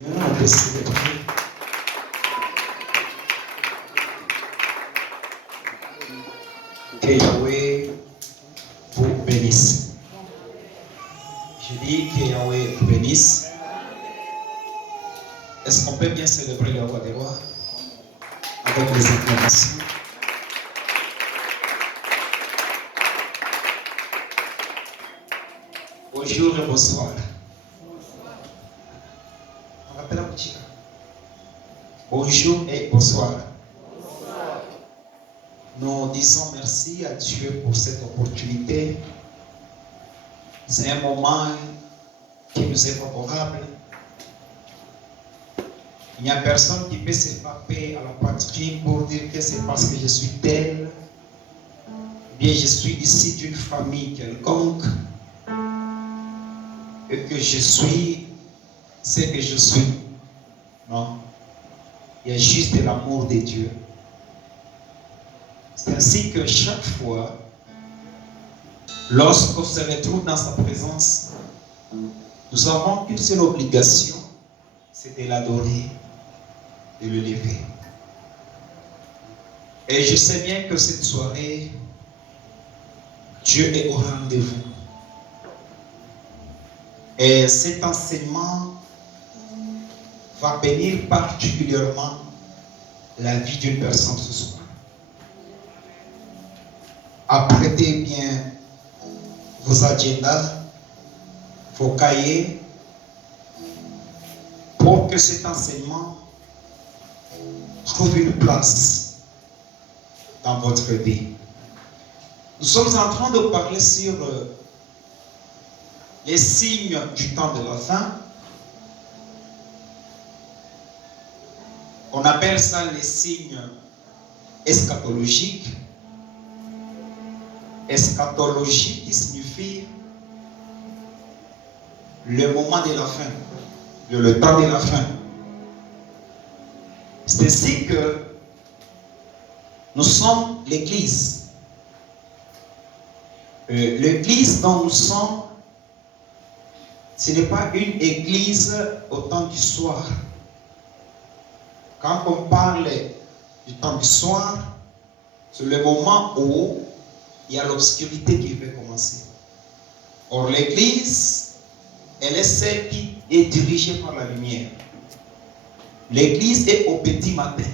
Maintenant, on peut célébrer. Que Yahweh vous bénisse. Je dis que Yahweh vous bénisse. Est-ce qu'on peut bien célébrer le roi des rois avec les acclamations? Bonjour et bonsoir. On rappelle la boutique. Bonjour et bonsoir. Nous disons merci à Dieu pour cette opportunité. C'est un moment qui nous est favorable. Il n'y a personne qui peut se frapper à la patrie pour dire que c'est parce que je suis tel, bien je suis ici d'une famille quelconque, et que je suis ce que je suis. Non. Il y a juste l'amour de Dieu. C'est ainsi que chaque fois, lorsqu'on se retrouve dans sa présence, nous avons qu'une seule obligation, c'est de l'adorer, de le lever. Et je sais bien que cette soirée, Dieu est au rendez-vous. Et cet enseignement va bénir particulièrement la vie d'une personne ce soir. Apprêtez bien vos agendas, vos cahiers, pour que cet enseignement trouve une place dans votre vie. Nous sommes en train de parler sur les signes du temps de la fin. On appelle ça les signes eschatologiques. Eschatologie qui signifie le moment de la fin, le temps de la fin. C'est ainsi que nous sommes l'Église. L'Église dont nous sommes, ce n'est pas une église au temps du soir. Quand on parle du temps du soir, c'est le moment où il y a l'obscurité qui veut commencer. Or, l'église, elle est celle qui est dirigée par la lumière. L'église est au petit matin.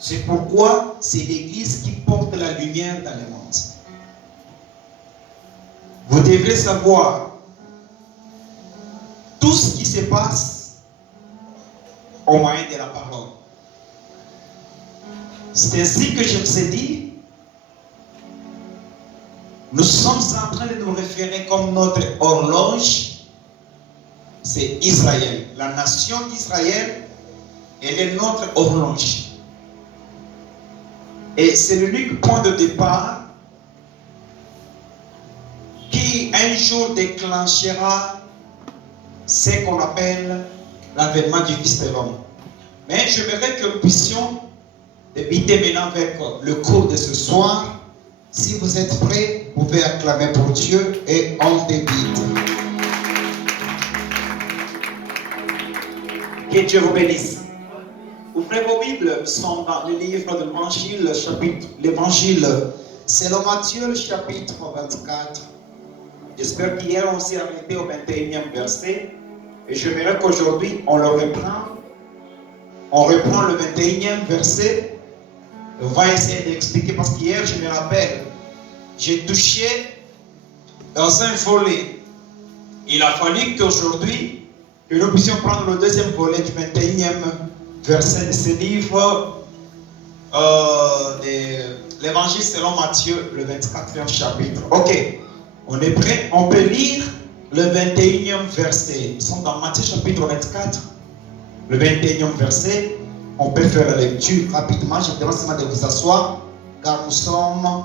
C'est pourquoi c'est l'église qui porte la lumière dans le monde. Vous devrez savoir tout ce qui se passe au moyen de la parole. C'est ainsi que je vous ai dit, nous sommes en train de nous référer comme notre horloge, c'est Israël. La nation d'Israël, elle est notre horloge. Et c'est l'unique point de départ qui un jour déclenchera ce qu'on appelle l'avènement du Fils de l'homme. Mais j'aimerais que nous puissions débuter maintenant avec le cours de ce soir. Si vous êtes prêts, vous pouvez acclamer pour Dieu et on débute. Que Dieu vous bénisse. Ouvrez vos Bibles, nous sommes dans le livre de l'Évangile, l'Évangile selon Matthieu, le chapitre 24. J'espère qu'hier on s'est arrêté au 21e verset. Et j'aimerais qu'aujourd'hui on le reprend. On reprend le 21e verset. On va essayer d'expliquer parce qu'hier, je me rappelle, j'ai touché dans un volet. Il a fallu qu'aujourd'hui, que nous puissions prendre le deuxième volet du 21e verset de ce livre de l'Évangile selon Matthieu, le 24e chapitre. Ok, on est prêt? On peut lire le 21e verset. Nous sommes dans Matthieu chapitre 24, le 21e verset. On peut faire la lecture rapidement. Je vous demande seulement de vous asseoir, car nous sommes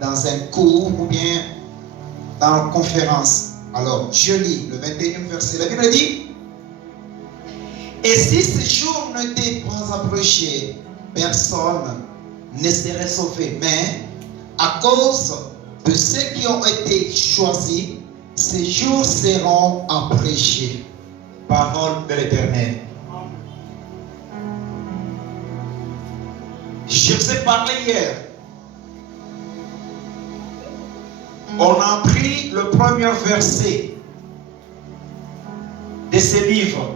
dans un cours ou bien dans une conférence. Alors, je lis le 21e verset. La Bible dit: et si ce jour n'était pas approché, personne ne serait sauvé. Mais à cause de ceux qui ont été choisis, ces jours seront approchés. parole de l'Éternel. Je vous ai parlé hier. On a pris le premier verset de ce livre,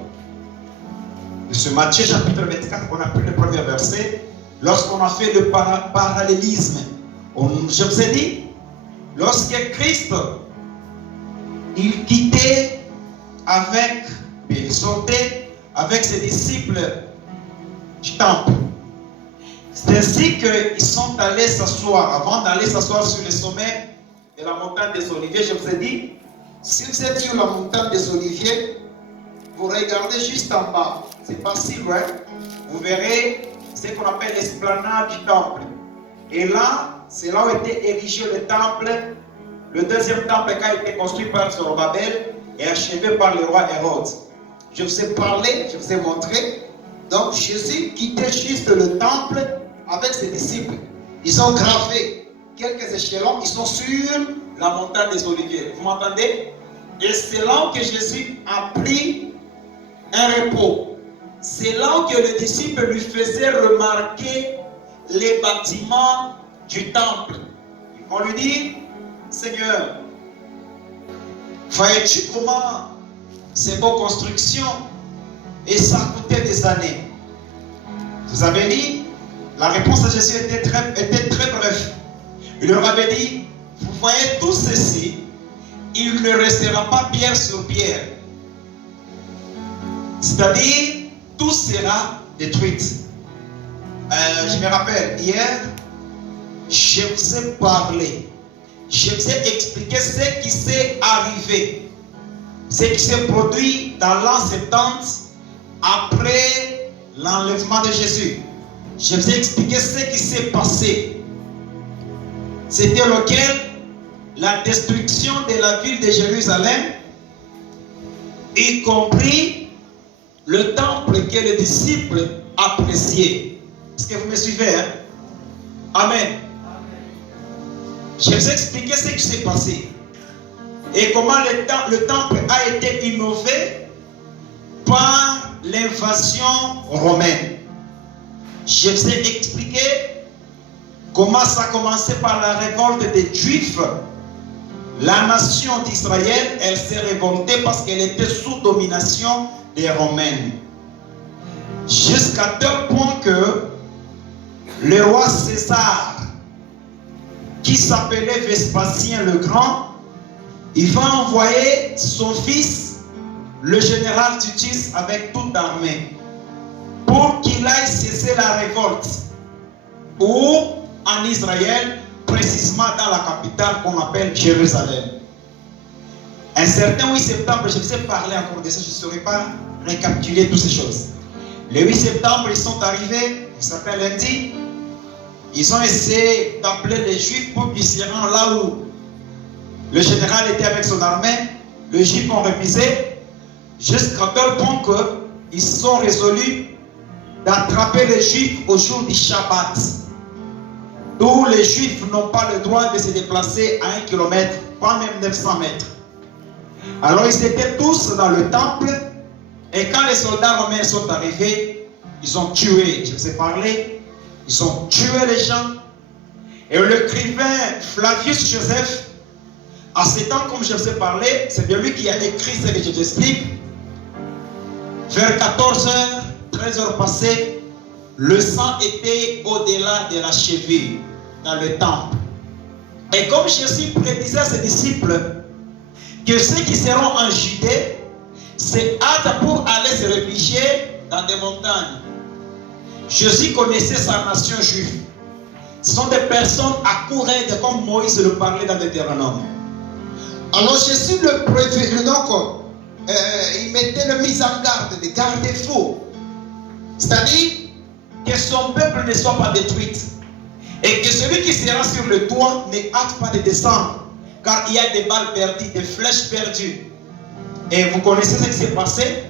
de ce Matthieu chapitre 24, on a pris le premier verset. Lorsqu'on a fait le parallélisme, je vous ai dit, lorsque Christ, il quittait il sortait avec ses disciples du temple. C'est ainsi qu'ils sont allés s'asseoir. Avant d'aller s'asseoir sur le sommet de la montagne des Oliviers, je vous ai dit, si vous êtes sur la montagne des Oliviers, vous regardez juste en bas. C'est pas si loin. Vous verrez ce qu'on appelle l'esplanade du temple. Et là, c'est là où était érigé le temple. Le deuxième temple qui a été construit par Zorobabel et achevé par le roi Hérode. Je vous ai parlé, je vous ai montré. Donc Jésus quittait juste le temple avec ses disciples. Ils ont gravé quelques échelons, ils sont sur la montagne des Oliviers. Vous m'entendez? Et c'est là que Jésus a pris un repos. C'est là que les disciples lui faisaient remarquer les bâtiments du temple. Ils vont lui dire, Seigneur, voyais-tu comment ces beaux constructions et ça coûtait des années? Vous avez dit, la réponse de Jésus était très brève. Il leur avait dit, vous voyez tout ceci, il ne restera pas pierre sur pierre. C'est-à-dire, tout sera détruit. Je me rappelle, hier, je vous ai parlé, je vous ai expliqué ce qui s'est arrivé, ce qui s'est produit dans l'an 70 après l'enlèvement de Jésus. Je vous ai expliqué ce qui s'est passé. C'était lequel? La destruction de la ville de Jérusalem, y compris le temple que les disciples appréciaient. Est-ce que vous me suivez? Hein? Amen. Je vous ai expliqué ce qui s'est passé. Et comment le temple a été innové par l'invasion romaine. Je vous ai expliqué comment ça a commencé par la révolte des Juifs. La nation d'Israël, elle s'est révoltée parce qu'elle était sous domination des Romains. Jusqu'à tel point que le roi César, qui s'appelait Vespasien le Grand, il va envoyer son fils, le général Titus, avec toute l'armée, pour qu'il aille cesser la révolte. Ou en Israël, précisément dans la capitale qu'on appelle Jérusalem. Un certain 8 septembre, je vous ai parlé encore de ça, je ne saurais pas récapituler toutes ces choses. Le 8 septembre, ils sont arrivés, un certain lundi, ils ont essayé d'appeler les Juifs pour qu'ils s'y rendent là où le général était avec son armée. Les Juifs ont refusé, jusqu'à tel point qu'ils sont résolus d'attraper les Juifs au jour du Shabbat. Où les Juifs n'ont pas le droit de se déplacer à 1 kilomètre, pas même 900 mètres. Alors ils étaient tous dans le temple, et quand les soldats romains sont arrivés, ils ont tué, je vous ai parlé, ils ont tué les gens. Et l'écrivain Flavius Joseph, à ce temps, comme je vous ai parlé, c'est bien lui qui a écrit ce que je vous explique. Vers 14h, 13h passées, le sang était au-delà de la cheville, dans le temple. Et comme Jésus prédisait à ses disciples que ceux qui seront en Judée se hâtent pour aller se réfugier dans des montagnes. Jésus connaissait sa nation juive. Ce sont des personnes accourantes comme Moïse le parlait dans Deutéronome. Alors Jésus le prévenait, donc il mettait le mise en garde, des garde-fous. C'est-à-dire que son peuple ne soit pas détruit. Et que celui qui sera sur le toit ne hâte pas de descendre. Car il y a des balles perdues, des flèches perdues. Et vous connaissez ce qui s'est passé?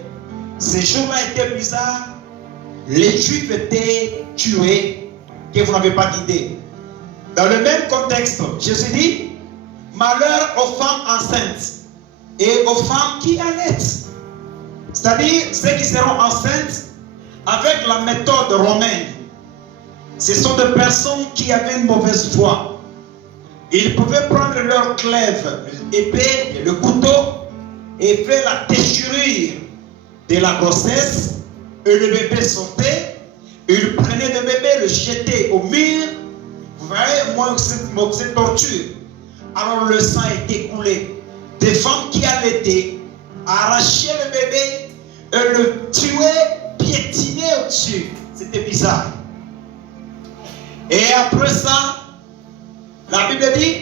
Ces jours-là étaient bizarres. Les Juifs étaient tués, que vous n'avez pas d'idée. Dans le même contexte, Jésus dit, malheur aux femmes enceintes et aux femmes qui allaitent. C'est-à-dire ceux qui seront enceintes avec la méthode romaine. Ce sont des personnes qui avaient une mauvaise foi. Ils pouvaient prendre leur glaive, l'épée et le couteau et faire la déchirure de la grossesse, et le bébé sortait. Ils prenaient le bébé, le jetaient au mur. Vous voyez, moi, c'est torture. Alors le sang était coulé. Des femmes qui allaitaient arrachaient le bébé et le tuaient, piétinaient au-dessus. C'était bizarre. Et après ça, la Bible dit,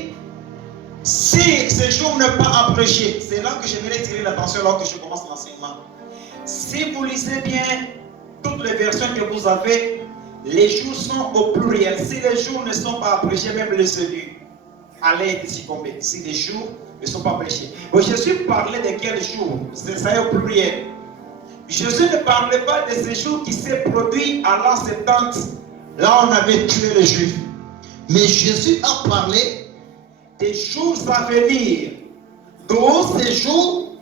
si ce jour n'est pas abrégé, c'est là que j'aimerais tirer l'attention là que je commence l'enseignement. Si vous lisez bien toutes les versions que vous avez, les jours sont au pluriel. Si les jours ne sont pas abrégés, même les élus allaient succomber. Si les jours ne sont pas abrégés. Bon, Jésus parlait de quel jour? Ça est au pluriel. Jésus ne parlait pas de ces jours qui s'est produit à l'an 70. Là, on avait tué les Juifs. Mais Jésus a parlé des jours à venir. Donc, ces jours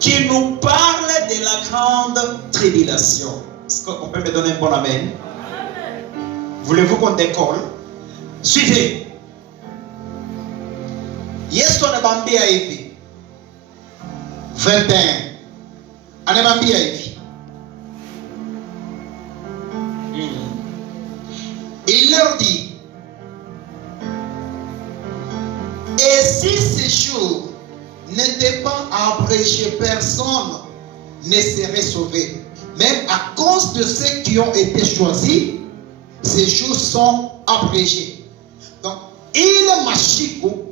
qui nous parlent de la grande tribulation. Est-ce qu'on peut me donner un bon amen? Voulez-vous qu'on décolle? Suivez. Yesu anabambia hivi 21 anabambia hivi il leur dit, et si ces jours n'étaient pas abrégés, personne ne serait sauvé. Même à cause de ceux qui ont été choisis, ces jours sont abrégés. Donc, il mashiku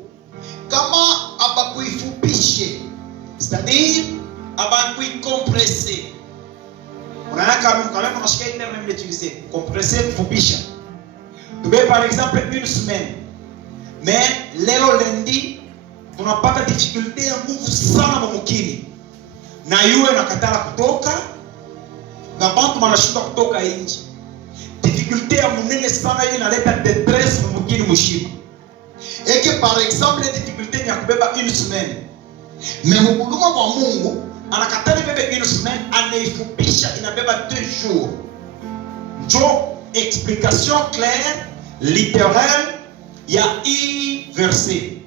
kama abakuifupishe, c'est-à-dire abakuicompresser. On a quand même un terme utilisé, compresser, fupisha. Par exemple, une semaine. Mais leo lundi, tunapata difficulté ya nguvu sana mumukini. Na yue nakatala kutoka, na bantu wanashindwa kutoka nje. Difficulté ya munene sana ile inaleta détresse mumukini mushima. Et que par exemple, les difficultés ya kubeba une semaine. Mais mhuduma wa Mungu anakatala bebe une semaine, anaifupisha inabeba 2 jours. Njo explication claire, littérale, il y a un verset.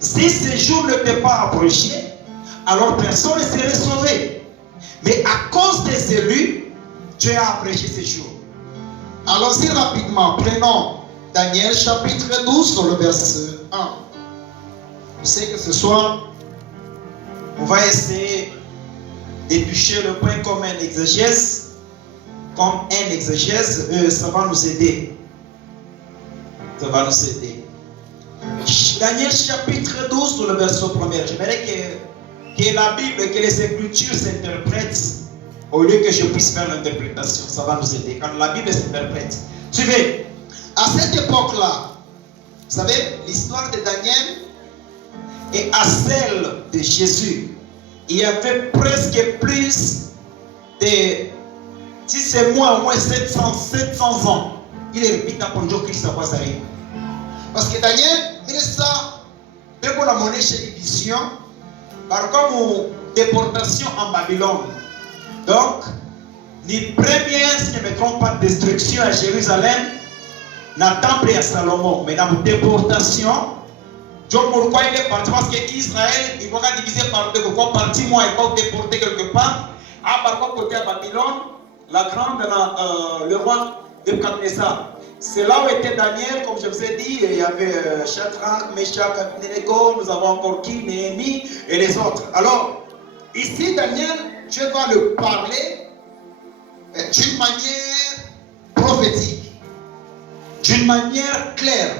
Si ces jours n'étaient pas abrégés, alors personne ne serait sauvé. Mais à cause des élus, Dieu a abrégé ces jours. Allons-y rapidement. Prenons Daniel chapitre 12 sur le verset 1. Je sais que ce soir, on va essayer d'éplucher le point comme un exégèse. Comme un exégèse, ça va nous aider. Ça va nous aider. Daniel chapitre 12 sur le verset 1er. J'aimerais que la Bible, que les Écritures s'interprètent au lieu que je puisse faire l'interprétation. Ça va nous aider. Quand la Bible s'interprète. Suivez. À cette époque-là, vous savez, l'histoire de Daniel et à celle de Jésus, il y avait presque plus de, si c'est moi, au moins 700 ans. Il est répété pour le jour Christ à quoi ça arrive. Parce que Daniel, il est ça, dès qu'on a monnaie chez les visions, par comme déportation en Babylone. Donc, ni première, si je ne me trompe pas, destruction à Jérusalem, na temple à Salomon, mais dans déportation, John pourquoi il est parti parce que Israël, il va diviser par deux, pourquoi parti moi il va déporter quelque part, à par contre côté à Babylone, la grande, le roi Nebuchadnezzar. C'est là où était Daniel, comme je vous ai dit, il y avait Shadrach, Meshach, Abednego, nous avons encore qui, Néhémie et les autres. Alors, ici Daniel, Dieu va le parler d'une manière prophétique, d'une manière claire.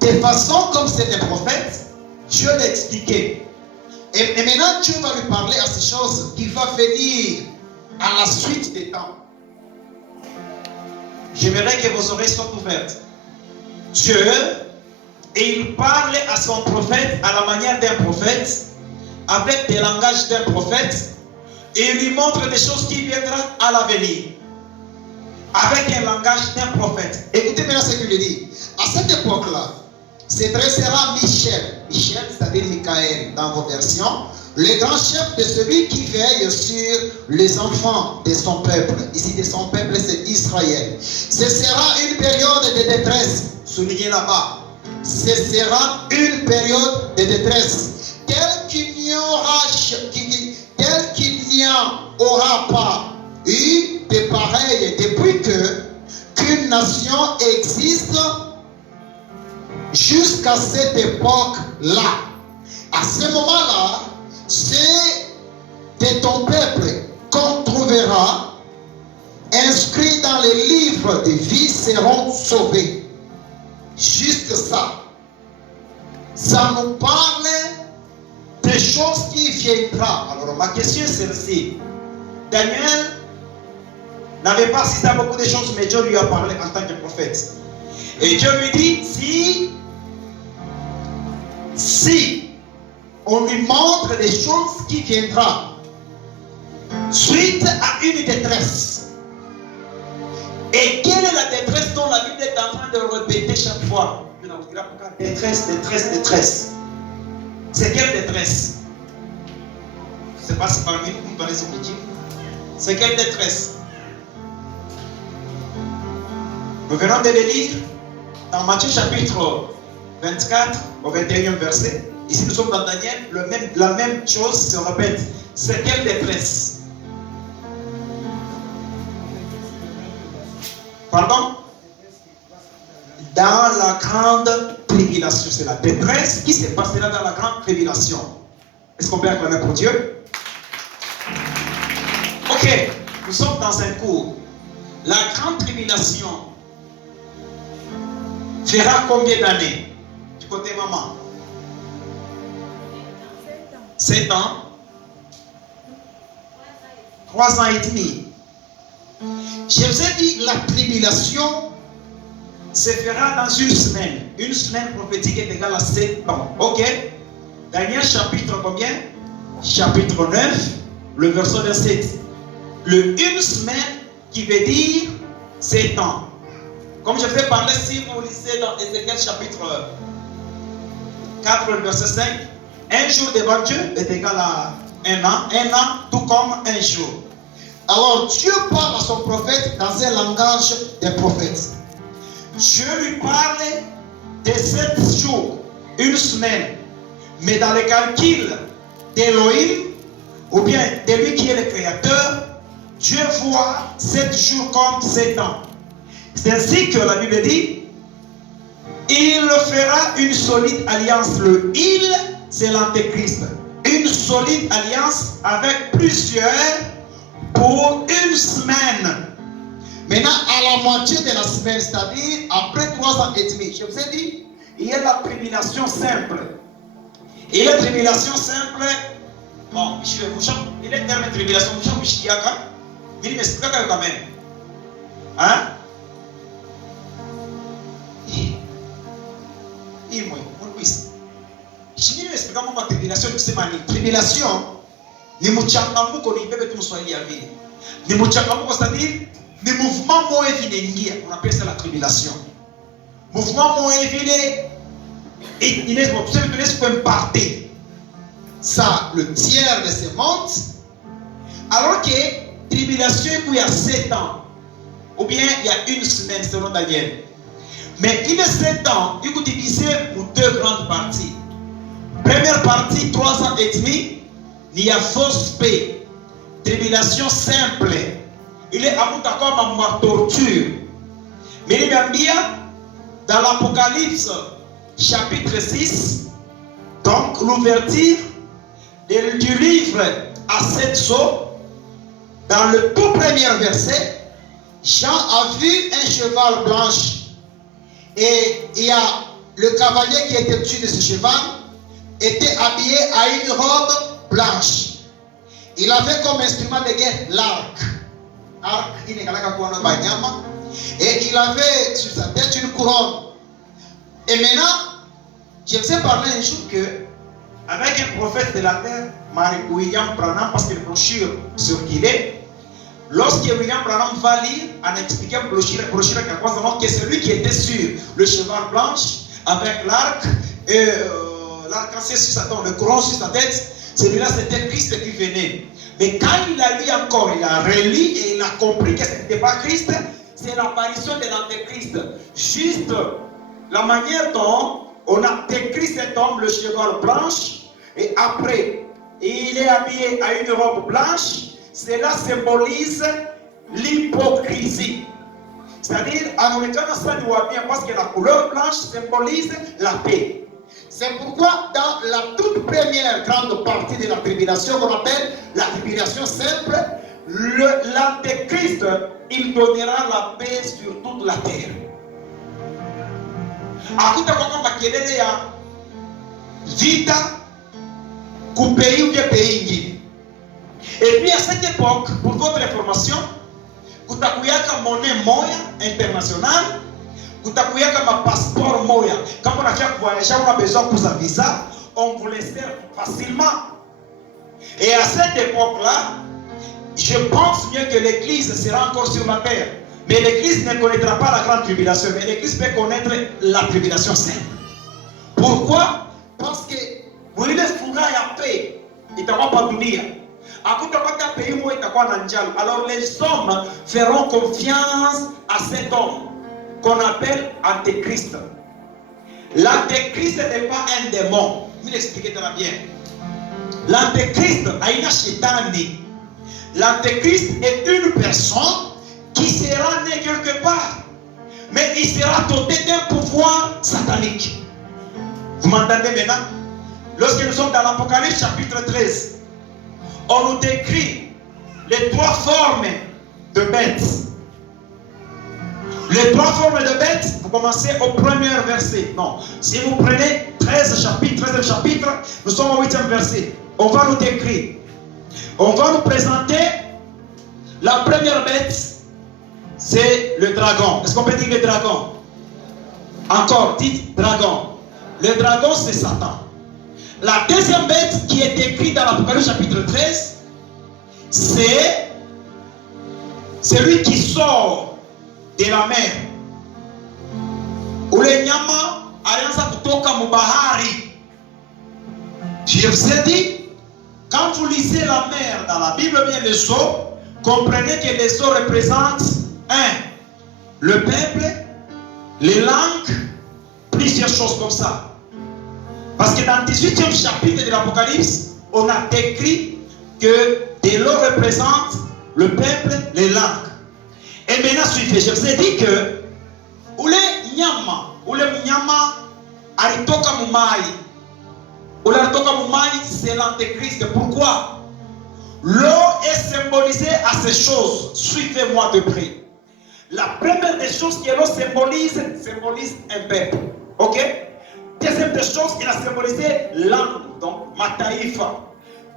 De façon comme c'est un prophète, Dieu l'a expliqué. Et maintenant, Dieu va lui parler à ces choses qui vont venir à la suite des temps. J'aimerais que vos oreilles soient ouvertes. Dieu, et il parle à son prophète à la manière d'un prophète, avec des langages d'un prophète, et il lui montre des choses qui viendront à l'avenir, avec un langage d'un prophète. Écoutez maintenant ce qu'il dit. À cette époque-là, se dressera Michel, c'est-à-dire Michael dans vos versions, le grand chef de celui qui veille sur les enfants de son peuple. Ici, de son peuple, c'est Israël. Ce sera une période de détresse. Soulignez là-bas. Ce sera une période de détresse. Tel qu'il n'y aura pas eu de pareil depuis qu'une nation existe jusqu'à cette époque-là. À ce moment-là, ceux de ton peuple qu'on trouvera inscrits dans les livres de vie seront sauvés. Juste ça. Ça nous parle des choses qui viendront. Alors ma question est celle-ci. Daniel n'avait pas cité beaucoup de choses, mais Dieu lui a parlé en tant que prophète. Et Dieu lui dit, si on lui montre des choses qui viendront suite à une détresse. Et quelle est la détresse dont la Bible est en train de répéter chaque fois? Détresse, détresse, détresse. C'est quelle détresse? Je ne sais pas si parmi vous connaissez ce métier. C'est quelle détresse? Nous venons de le lire dans Matthieu chapitre 24 au 21e verset. Ici nous sommes dans Daniel, la même chose se répète. C'est quelle détresse? Pardon? Dans la grande tribulation. C'est la détresse qui se passera dans la grande tribulation. Est-ce qu'on peut acclamer pour Dieu? Ok, nous sommes dans un cours. La grande tribulation fera combien d'années? Du côté maman? 7 ans. 3 ans et demi. Je vous ai dit, la tribulation se fera dans une semaine. Une semaine prophétique est égale à 7 ans. Ok? Daniel chapitre combien? Chapitre 9, le verset 27. Une semaine qui veut dire 7 ans. Comme je vais parler, si vous lisez dans Ézéchiel chapitre 4, le verset 5, un jour devant Dieu est égal à un an tout comme un jour. Alors Dieu parle à son prophète dans un langage des prophètes. Dieu lui parle de 7 jours, une semaine, mais dans le calcul d'Élohim, ou bien de lui qui est le créateur, Dieu voit 7 jours comme 7 ans. C'est ainsi que la Bible dit, il fera une solide alliance. Le il, c'est l'antéchrist. Une solide alliance avec plusieurs pour une semaine. Maintenant, à la moitié de la semaine, c'est-à-dire après 3 ans et demi, je vous ai dit, il y a la tribulation simple. Et la tribulation simple, bon, il est terme de tribulation, il m'explique quand même. Hein? Tribulation ni mchangamuko ni bebe tu Mswahili ya vile. Ni mchangamuko c'est-à-dire ni mouvement moyen vinaingia, on appelle ça la tribulation. Mouvement moyen vile il est observé que laisse comme parter. Ça le tiers de ces mondes. Alors que tribulation il y a 7 ans ou bien il y a une semaine selon Daniel. Mais il est 7 ans, il faut diviser pour 2 grandes parties. Première partie, 3 ans et demi, il y a fausse paix, tribulation simple. Il est à comme ma torture. Mais il est bien dans l'Apocalypse, chapitre 6, donc l'ouverture du livre à 7 sceaux, dans le tout premier verset, Jean a vu un cheval blanc. Et il y a le cavalier qui était dessus de ce cheval, était habillé à une robe blanche. Il avait comme instrument de guerre l'arc. Et il avait sur sa tête une couronne. Et maintenant, je vous ai parlé un jour que, avec un prophète de la terre, William Branham, parce que le brochure circulait, lorsque William Branham va lire, en expliquant le brochure que c'est lui qui était sur le cheval blanc, avec l'arc, et l'arc-en-ciel sur sa tête, le couronne sur sa tête, Celui-là, c'était Christ qui venait. Mais quand il a lu encore, il a relu et il a compris que ce n'était pas Christ, c'est l'apparition de l'antéchrist. Juste la manière dont on a décrit cet homme, le cheval blanche, et après, il est habillé à une robe blanche, cela symbolise l'hypocrisie. C'est-à-dire, en mettant ça, parce que la couleur blanche symbolise la paix. C'est pourquoi dans la toute première grande partie de la tribulation qu'on appelle la tribulation simple, l'antéchrist, il donnera la paix sur toute la terre. Akuta kwa makelele ya vita kupei ou bien pays ingine. Et puis à cette époque, pour votre information, kutakuyaka monnaie moya internationale, kutakuyaka ma passeport moya. Quand on a fait voyager, on a besoin pour sa visa, on vous les sert facilement. Et à cette époque-là, je pense bien que l'Église sera encore sur la terre. Mais l'Église ne connaîtra pas la grande tribulation, mais l'Église peut connaître la tribulation simple. Pourquoi? Parce que vous voulez fouiller à paix, il ne va pas dunia. Alors les hommes feront confiance à cet homme qu'on appelle Antéchrist. L'Antéchrist n'est pas un démon. Je vais l'expliquer très bien. L'Antéchrist a une chétanie. L'Antéchrist est une personne qui sera née quelque part, mais il sera doté d'un pouvoir satanique. Vous m'entendez maintenant? Lorsque nous sommes dans l'Apocalypse chapitre 13, on nous décrit les trois formes de bêtes. Les trois formes de bêtes, vous commencez au premier verset. Non, si vous prenez 13 chapitres, nous sommes au 8e verset. On va nous décrire. On va nous présenter la première bête, c'est le dragon. Est-ce qu'on peut dire le dragon? Encore, dites dragon. Le dragon, c'est Satan. La deuxième bête qui est décrite dans l'Apocalypse chapitre 13, c'est celui qui sort de la mer. Ule nyama alianza kutoka mubahari. Je vous ai dit, quand vous lisez la mer dans la Bible, bien les eaux, comprenez que les eaux représentent le peuple, les langues, plusieurs choses comme ça. Parce que dans le 18e chapitre de l'Apocalypse, on a décrit que de l'eau représente le peuple, les langues. Et maintenant, suivez, je vous ai dit que ule nyama alitoka mumai. Ule alitoka mumai, c'est l'antéchrist. Pourquoi? L'eau est symbolisée à ces choses. Suivez-moi de près. La première des choses que l'eau symbolise un peuple. Ok? Deuxième des choses, il a symbolisé langue, donc mataifa.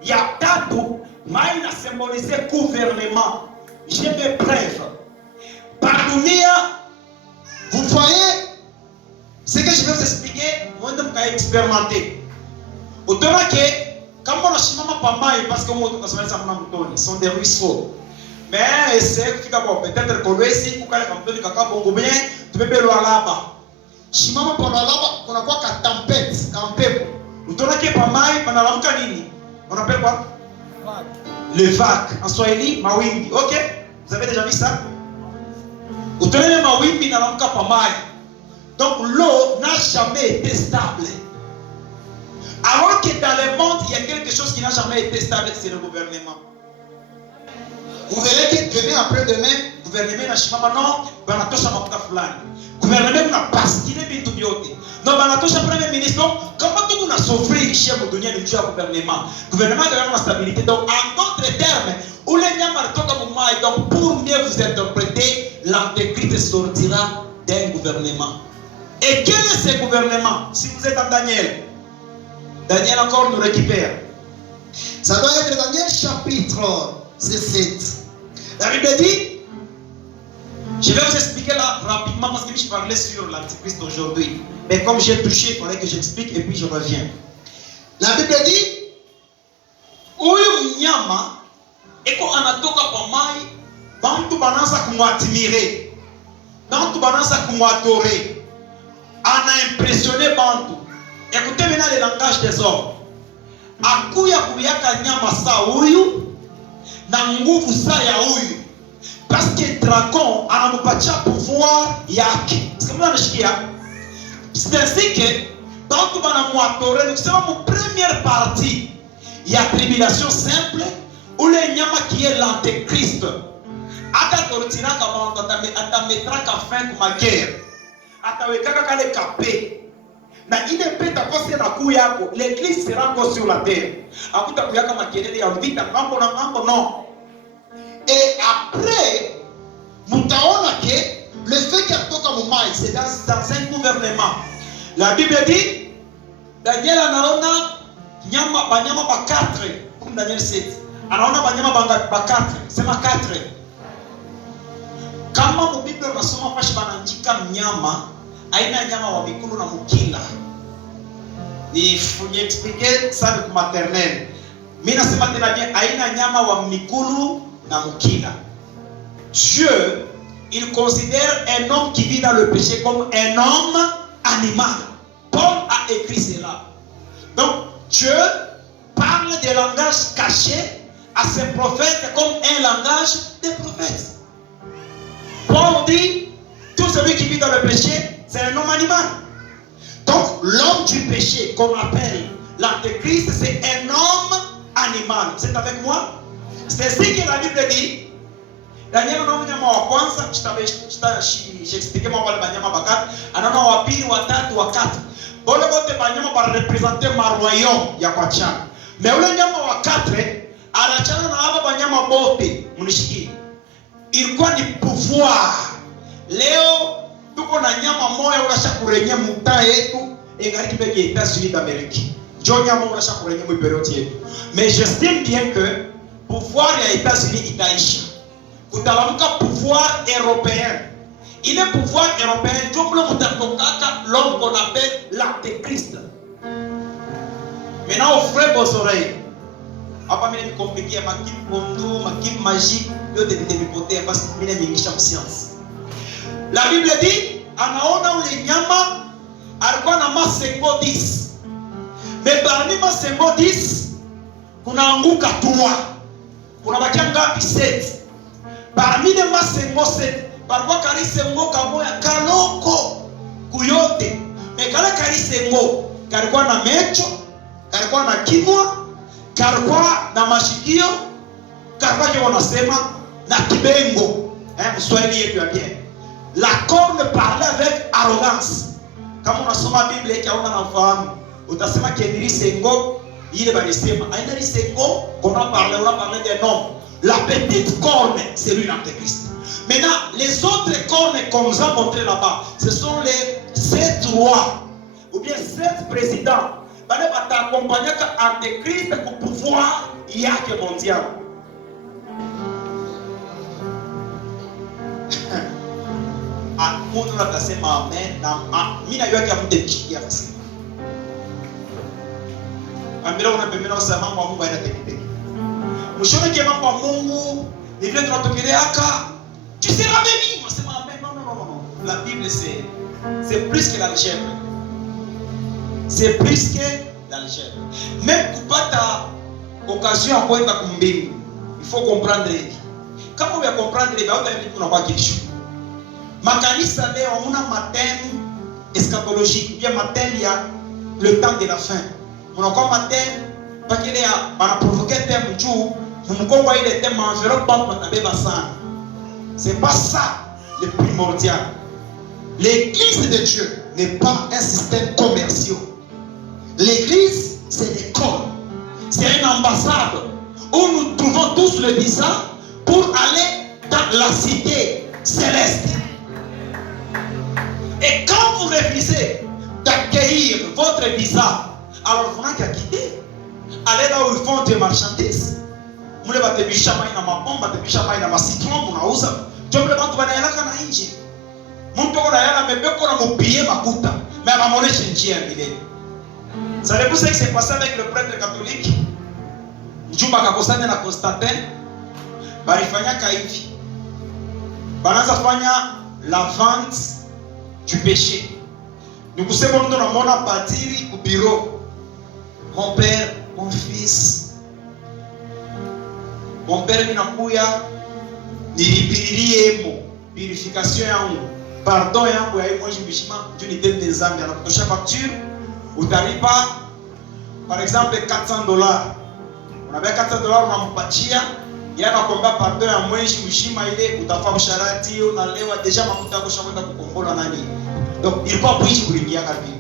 Yatatu, il a symbolisé gouvernement. J'ai mes preuves. Par dunia, vous voyez ce que je vais vous expliquer, moi je vais expérimenter. Autant que, quand on a chimama pas mal, parce que moi je sont des ruisseaux. Mais c'est peut-être que l'ouest, ou quand on bien, tu peux le là-bas. Chimama pour là-bas, on a quoi qu'à tempête, campé. Autant que pas mal, pendant la canine. On appelle quoi? Le vague. En swahili, mawimbi. Ok? Vous avez déjà vu ça? Autant que mawimbi n'a pas mal. Donc l'eau n'a jamais été stable. Alors que dans le monde, il y a quelque chose qui n'a jamais été stable, c'est le gouvernement. Vous verrez que demain après-demain, le gouvernement n'a pas non, le gouvernement n'a pas ce qu'il est bien tout bien. Non, le premier ministre, comment tout le monde a souffert chez le gouvernement? Le gouvernement a la stabilité. Donc, en d'autres termes, où les gens donc pour mieux vous interpréter, l'antéchrist sortira d'un gouvernement. Et quel est ce gouvernement? Si vous êtes en Daniel, Daniel encore nous récupère. Ça doit être Daniel chapitre 7. La Bible dit, je vais vous expliquer là rapidement parce que je parlais sur l'antéchrist aujourd'hui. Mais comme j'ai touché, il fallait que j'explique et puis je reviens. La Bible dit, huyu mnyama eko anatoka pa mai, bantu bananza kumwadmire, bantu bananza kumwadore. On a impressionné Bantu. Écoutez maintenant le langage des hommes. akuya kuyaka nyama saa huyu na nguvu saa ya huyu, parce que dragon anamupatia pouvoir yake. Sikamuna anashikia, c'est ainsi que bantu banamwatore. Ni kusema mu première partie ya tribulation simple, ule nyama qui est l'antéchrist atatortiraka bantu, atametraka fin kuma guerre, atawekaka kale kape na ile peta kosi na kuu yako. L'église sera encore sur la terre. Akuta kuyaka makelele ya vita ngambo na ngambo, non. Et après mutaona que le fait qu'il toka mumai, c'est dans un gouvernement. La Bible dit Daniel anaona nyama banyama ba 4 comme Daniel 7. Anaona banyama ba 4, sema 4. Kama mu Bible unasoma pashi banandika mnyama aina nyama wa mikulu na mukila. Ni funye expliquer ça avec maternelle. Mimi nasema tena bien aina nyama wa mikulu na mukila. Dieu, il considère un homme qui vit dans le péché comme un homme animal. Paul a écrit cela. Donc Dieu parle des langages cachés à ses prophètes comme un langage des prophètes. Paul dit, tout celui qui vit dans le péché, c'est un homme animal. Donc l'homme du péché qu'on appelle l'antéchrist, c'est un homme animal. Vous êtes avec moi? C'est ce que la Bible dit. Daniel anaona wa kwanza, j'expliquais moi wale banyama bakati, anaona wa pili, wa tatu, wa kati. Bole bote banyama ba représenter ma royaume ya kwa chana. Mais ule nyama wa 4 anachana na hapa banyama bote, mnishikie. Ilikuwa ni pouvoir. Leo tuko na nyama moya unasha kurenye mtaa yetu, ingaliki peke États-Unis d'Amérique. Jo nyama unasha kurenye mu période yetu. Mais j'estime bien que pouvoir ya États-Unis itaisha. Kutalamka pouvoir européen. Il est pouvoir européen, l'homme qu'on appelle l'antéchrist. Maintenant, offrez vos oreilles. Après, je vais vous compliquer ma kip bondu, ma kip magique, je vais vous dépoter parce que je vais vous science. La Bible dit, anaona ule nyama alikuwa na masengo 10. Mais parmi masengo 10, kunaanguka 3. Kunabakia ngapi? 7. Parmi les masengo 7, parfois karisengo kamoya kaloko kuyote. Mais kala karisengo kalikuwa na mecho, kalikuwa na kinwa, kalikuwa na mashikio, kalikuwa je wanasema na kibengo. Mswahili yetu ya bien. La corne parlait avec arrogance. Kama unasoma Biblia yake hauna nafahamu, utasema kendiri sengo ile balisema. Aina ni sengo qu'on a parlé des noms. La petite corne, c'est lui l'antéchrist. Maintenant, les autres cornes qu'on nous a montré là-bas, ce sont les 7 rois ou bien 7 présidents. Bale bataaccompagner l'antéchrist pour pouvoir yake mondial. Akuno natasema amen na mina yake amdekikia basi. Ambira unapemena usema mambo Mungu aina teketeke. Mshone ke mambo ya Mungu ni vile tunatokeleaka. Tu seras béni. Unasema amen. Non. La Bible c'est plus que la légère. C'est plus que la légère. Même kupata occasion ya kwenda kumbingu, il faut comprendre hivi. Kama uya comprendre hivi, hautaenda kunakuwa kesho. Makanisa leo una mathème eschatologique, bien mathème ya le temps de la fin. Unakuwa mathème pakile ya bana provoquer thème juu mkongo ile thème environ papa tabeba sana. C'est pas ça le primordial. L'église de Dieu n'est pas un système commercial. L'église, c'est l'école. C'est une ambassade où nous trouvons tous le visa pour aller dans la cité céleste. Et quand vous refusez d'accueillir votre visa, alors vous n'avez qu'à quitter. Allez là où ils font des marchandises. Vous n'avez pas de bichama na mapomba, de bichama na citron, vous n'avez pas. Tu veux pas trouver la kana inji. Mon tour na yana bébé qu'on a mouillé ma kuta, mais à mon échange milé. Savez-vous ce qui s'est passé avec le prêtre catholique? Jumba kakosane na Constantin, barifanya kaifi. Banaza fanya la vente du péché. Nous kusema ndo na mona patiri au bureau. Mon père, mon fils, mon père minakuya nilipililie mo purification yangu, pardon yangu ya moi jibishima juu nitende nzambi anakutosha facture utalipa par exemple $400. Unabea $400 unampatia yana kwamba pardon ya mwezi mshima ile utafaa msharati unalewa deja makuta yako shakwenda kukombola nani. Donc il faut prier pour lui kapi.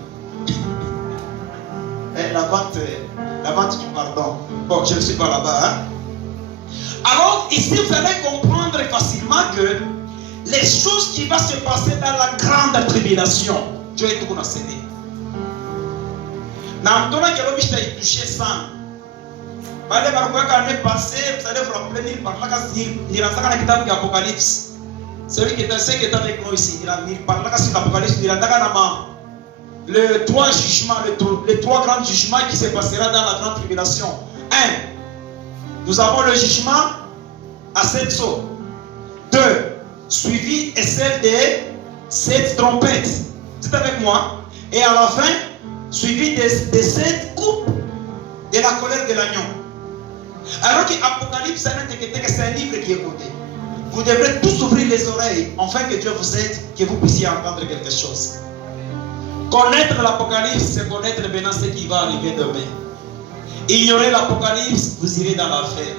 La vente du pardon. Bon, je ne suis pas là-bas. Hein? Alors, ici, vous allez comprendre facilement que les choses qui vont se passer dans la grande tribulation, Dieu est tout concédé. Dans le temps que l'homme a touché sang, vous allez voir l'année passée, vous allez vous rappeler, il a dans le kitab de l'Apocalypse. Celui qui est avec nous ici, il parle là sur l'Apocalypse, il a le trois jugements, les trois grands jugements qui se passera dans la grande tribulation. 1. Nous avons le jugement à 7 sceaux. 2. Suivi est celle des 7 trompettes. C'est avec moi. Et à la fin, suivi des 7 coupes de la colère de l'agneau. Alors que l'Apocalypse, c'est un livre qui est côté. Vous devrez tous ouvrir les oreilles, afin que Dieu vous aide, que vous puissiez entendre quelque chose. Connaître l'Apocalypse, c'est connaître maintenant ce qui va arriver demain. Ignorer l'Apocalypse, vous irez dans l'enfer.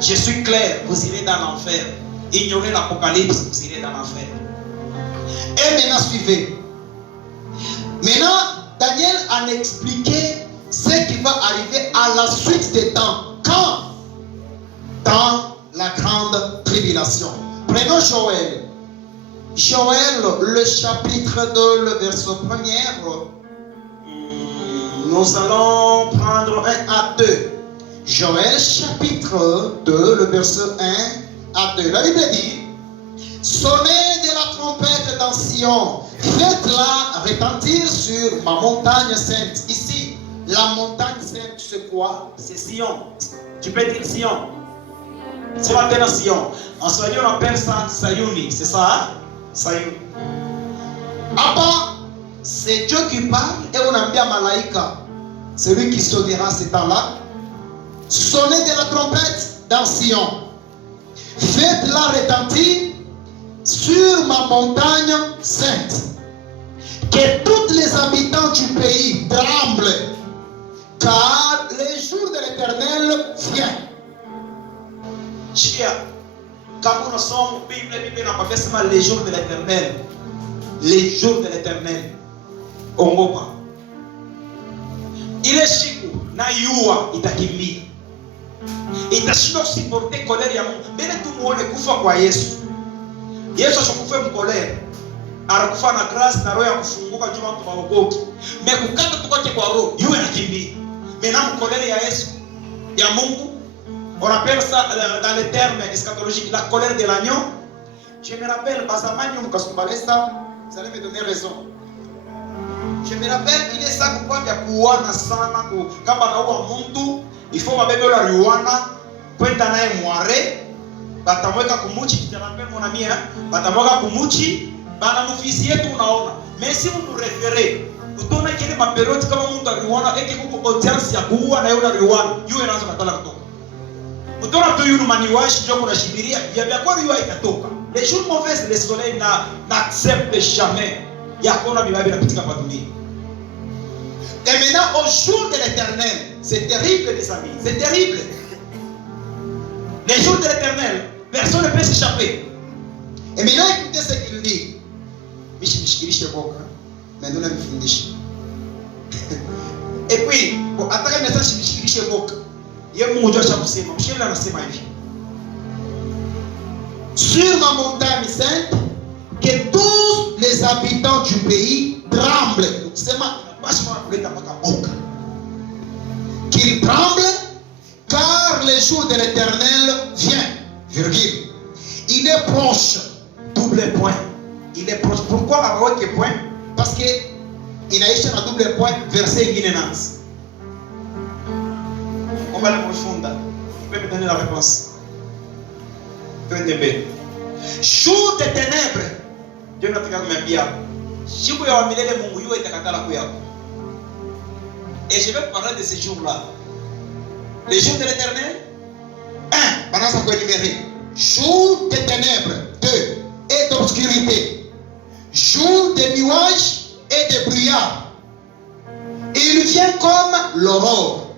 Je suis clair, vous irez dans l'enfer. Ignorer l'Apocalypse, vous irez dans l'enfer. Et maintenant, suivez. Maintenant, Daniel a expliqué ce qui va arriver à la suite des temps. Quand? Dans la grande tribulation. Prenons Joël. Joël, le chapitre 2, le verset 1er. Nous allons prendre 1 à 2. Joël, chapitre 2, le verset 1 à 2. La Bible dit: sonnez de la trompette dans Sion, faites-la retentir sur ma montagne sainte. Ici, la montagne sainte, c'est quoi? C'est Sion. Tu peux dire Sion. C'est la terre Sion. En Swahili, on appelle ça Sayuni. C'est ça, hein? Sayuni. Abba, c'est Dieu qui parle et on a bien Malaïka. C'est lui qui sonnera ce temps-là. Sonnez de la trompette dans Sion. Faites-la retentir sur ma montagne sainte. Que tous les habitants du pays tremblent, car les jours de l'Éternel viennent. Chia, quand nous sommes Bible n'a pas fait seulement les jours de l'Éternel. Les jours de l'Éternel. Ongopa. Il est chico, na yua itakimbi. Itashinda kusiporte kolere ya Mungu. Mbele tumuone kufa kwa Yesu. Yesu ashakufa mkolere. Anakufa na grace na roho ya kufunguka juu watu waogoki. Mekukata tukote kwa roho, yue nakimbi. Mena mkolere ya Yesu ya Mungu. On appelle ça dans les termes eschatologiques la colère de l'agneau. Je me rappelle, Basamani Mukasubalesa, vous allez me donner raison. Je me rappelle, il est ça pour ya kuwana sana kama naua mtu, il faut mabebe la ruana kwenda naye mware, batamweka kumuchi, je me rappelle mon ami, batamweka kumuchi, bana mufisi yetu unaona. Mais si vous nous référez, utaona kile maperiodi kama mtu aliuana eke kuko audience ya kuua na yule ruana, yule anaanza natala kutoka. Utaona tu yule maniwashi ndio kunashibiria, ya kwa yule itatoka. Les jours mauvais, le soleil n'accepte jamais. Il y a quoi la Bible qui et maintenant, au jour de l'Éternel, c'est terrible, les amis, c'est terrible. Les jours de l'Éternel, personne ne peut s'échapper. Et maintenant, écoutez ce qu'il dit. Et puis, attaquez le message chez vous. Sur ma montagne sainte, que tous les habitants du pays tremblent. Qu'ils tremblent, car le jour de l'Éternel vient. Virgule. Il est proche. Double point. Il est proche. Pourquoi avoir que point? Parce que il a échoué à double point, verset Guinénance. On va le confondre. Vous pouvez me donner la réponse. Jour de ténèbres. Dieu n'a pas même bien. Siku ya wamilele Mungu yeye itakatala kuyako. Et je vais parler de ces jours-là. Les jours de l'Éternel. 1, pendant ça, quoi énuméré. Jour des ténèbres. 2, et d'obscurité. Jour des nuages et des brouillards. Il vient comme l'aurore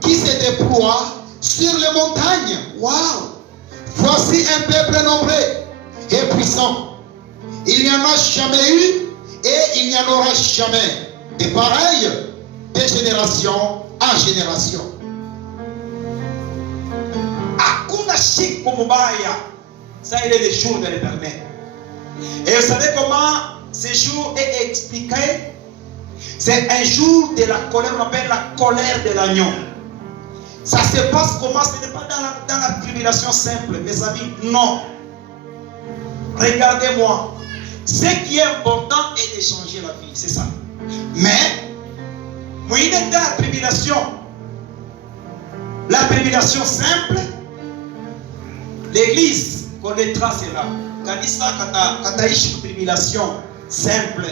qui se déploie sur les montagnes. Waouh! Voici un peuple nombreux et puissant. Il n'y en a jamais eu et il n'y en aura jamais de pareil de génération en génération. Hakuna siku mubaya. Ça, il est le jour de l'Éternel. Et vous savez comment ce jour est expliqué? C'est un jour de la colère, on appelle la colère de l'agneau. Ça se passe comment? Ce n'est pas dans la tribulation simple, mes amis. Non. Regardez-moi. Ce qui est important est de changer la vie. C'est ça. Mais, moi, il est dans la tribulation. La tribulation simple, l'église connaîtra cela. Kanisa kataishi kwa tribulation simple.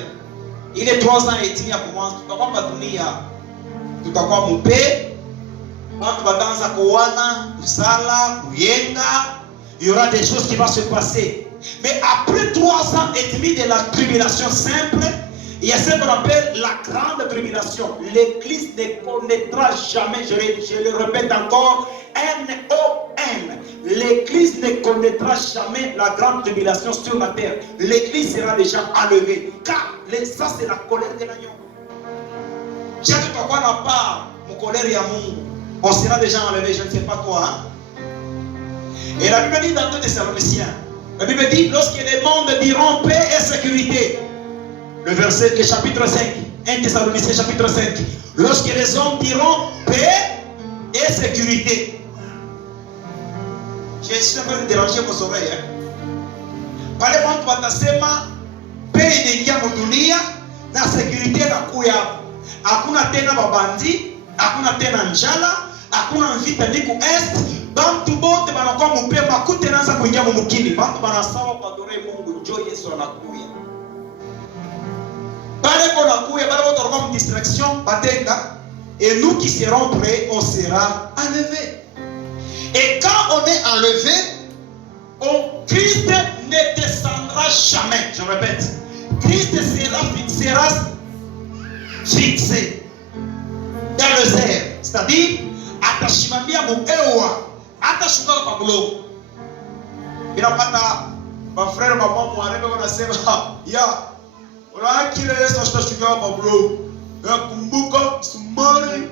Ile 3 ans et demi ya kuanza tutakuwa pa dunia. Tutakuwa mupe. Watu wataanza kuona, kusala, kuyenga. Il y aura des choses qui vont se passer. Mais après 3 ans et demi de la tribulation simple, il y a ce qu'on appelle la grande tribulation. L'église ne connaîtra jamais, je le répète encore, N-O-N. L'église ne connaîtra jamais la grande tribulation sur la terre. L'église sera déjà enlevée. Car ça, c'est la colère de l'agneau. J'ai tout à quoi n'a pas mon colère et amour. On sera déjà enlevé, je ne sais pas toi. Hein? Et la Bible dit dans 2 Thessaloniciens, la Bible dit, lorsque les mondes diront paix et sécurité, le chapitre 5, 1 Thessaloniciens chapitre 5, lorsque les hommes diront paix et sécurité, je suis en train de déranger vos oreilles. Pale watu watasema paix inaingia mudunia na sécurité inakuya. Hakuna tena babandi, hakuna tena njala, hakuna vita niku est. Bantu bote banakuwa mupe makute naanza kuingia mumukini. Bantu banasawa kwa adore Mungu, njoo Yesu anakuya. Pale qu'on a couillé, pale qu'on a une distraction, et nous qui serons prêts, on sera enlevés. Et quand on est enlevé, Christ ne descendra jamais. Je répète, Christ sera fixé dans le air. C'est-à-dire, atashimamia muewa, atashuka kwa globe. Bila pata, ma frère, ma maman, moi, on a dit, ya. Kile Yesu atashuka hapa bro. Nakumbuka sumari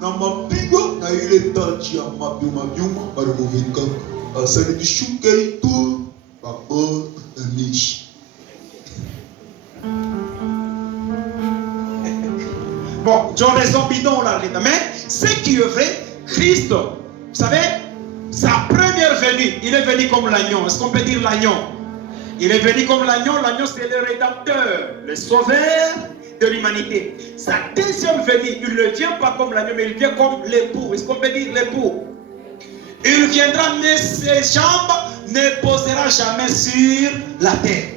na mapigo na ile taji ya mabyuma bado movika. Asante bishuke tu babo nishi. Bon, j'en raison bidon là, mais ce qui est vrai, Christ, vous savez, sa première venue, il est venu comme l'agneau. Est-ce qu'on peut dire l'agneau? Il est venu comme l'agneau c'est le rédempteur, le sauveur de l'humanité. Sa deuxième venue, il ne vient pas comme l'agneau, mais il vient comme l'époux. Est-ce qu'on peut dire l'époux? Il viendra, mais ses jambes ne posera jamais sur la terre.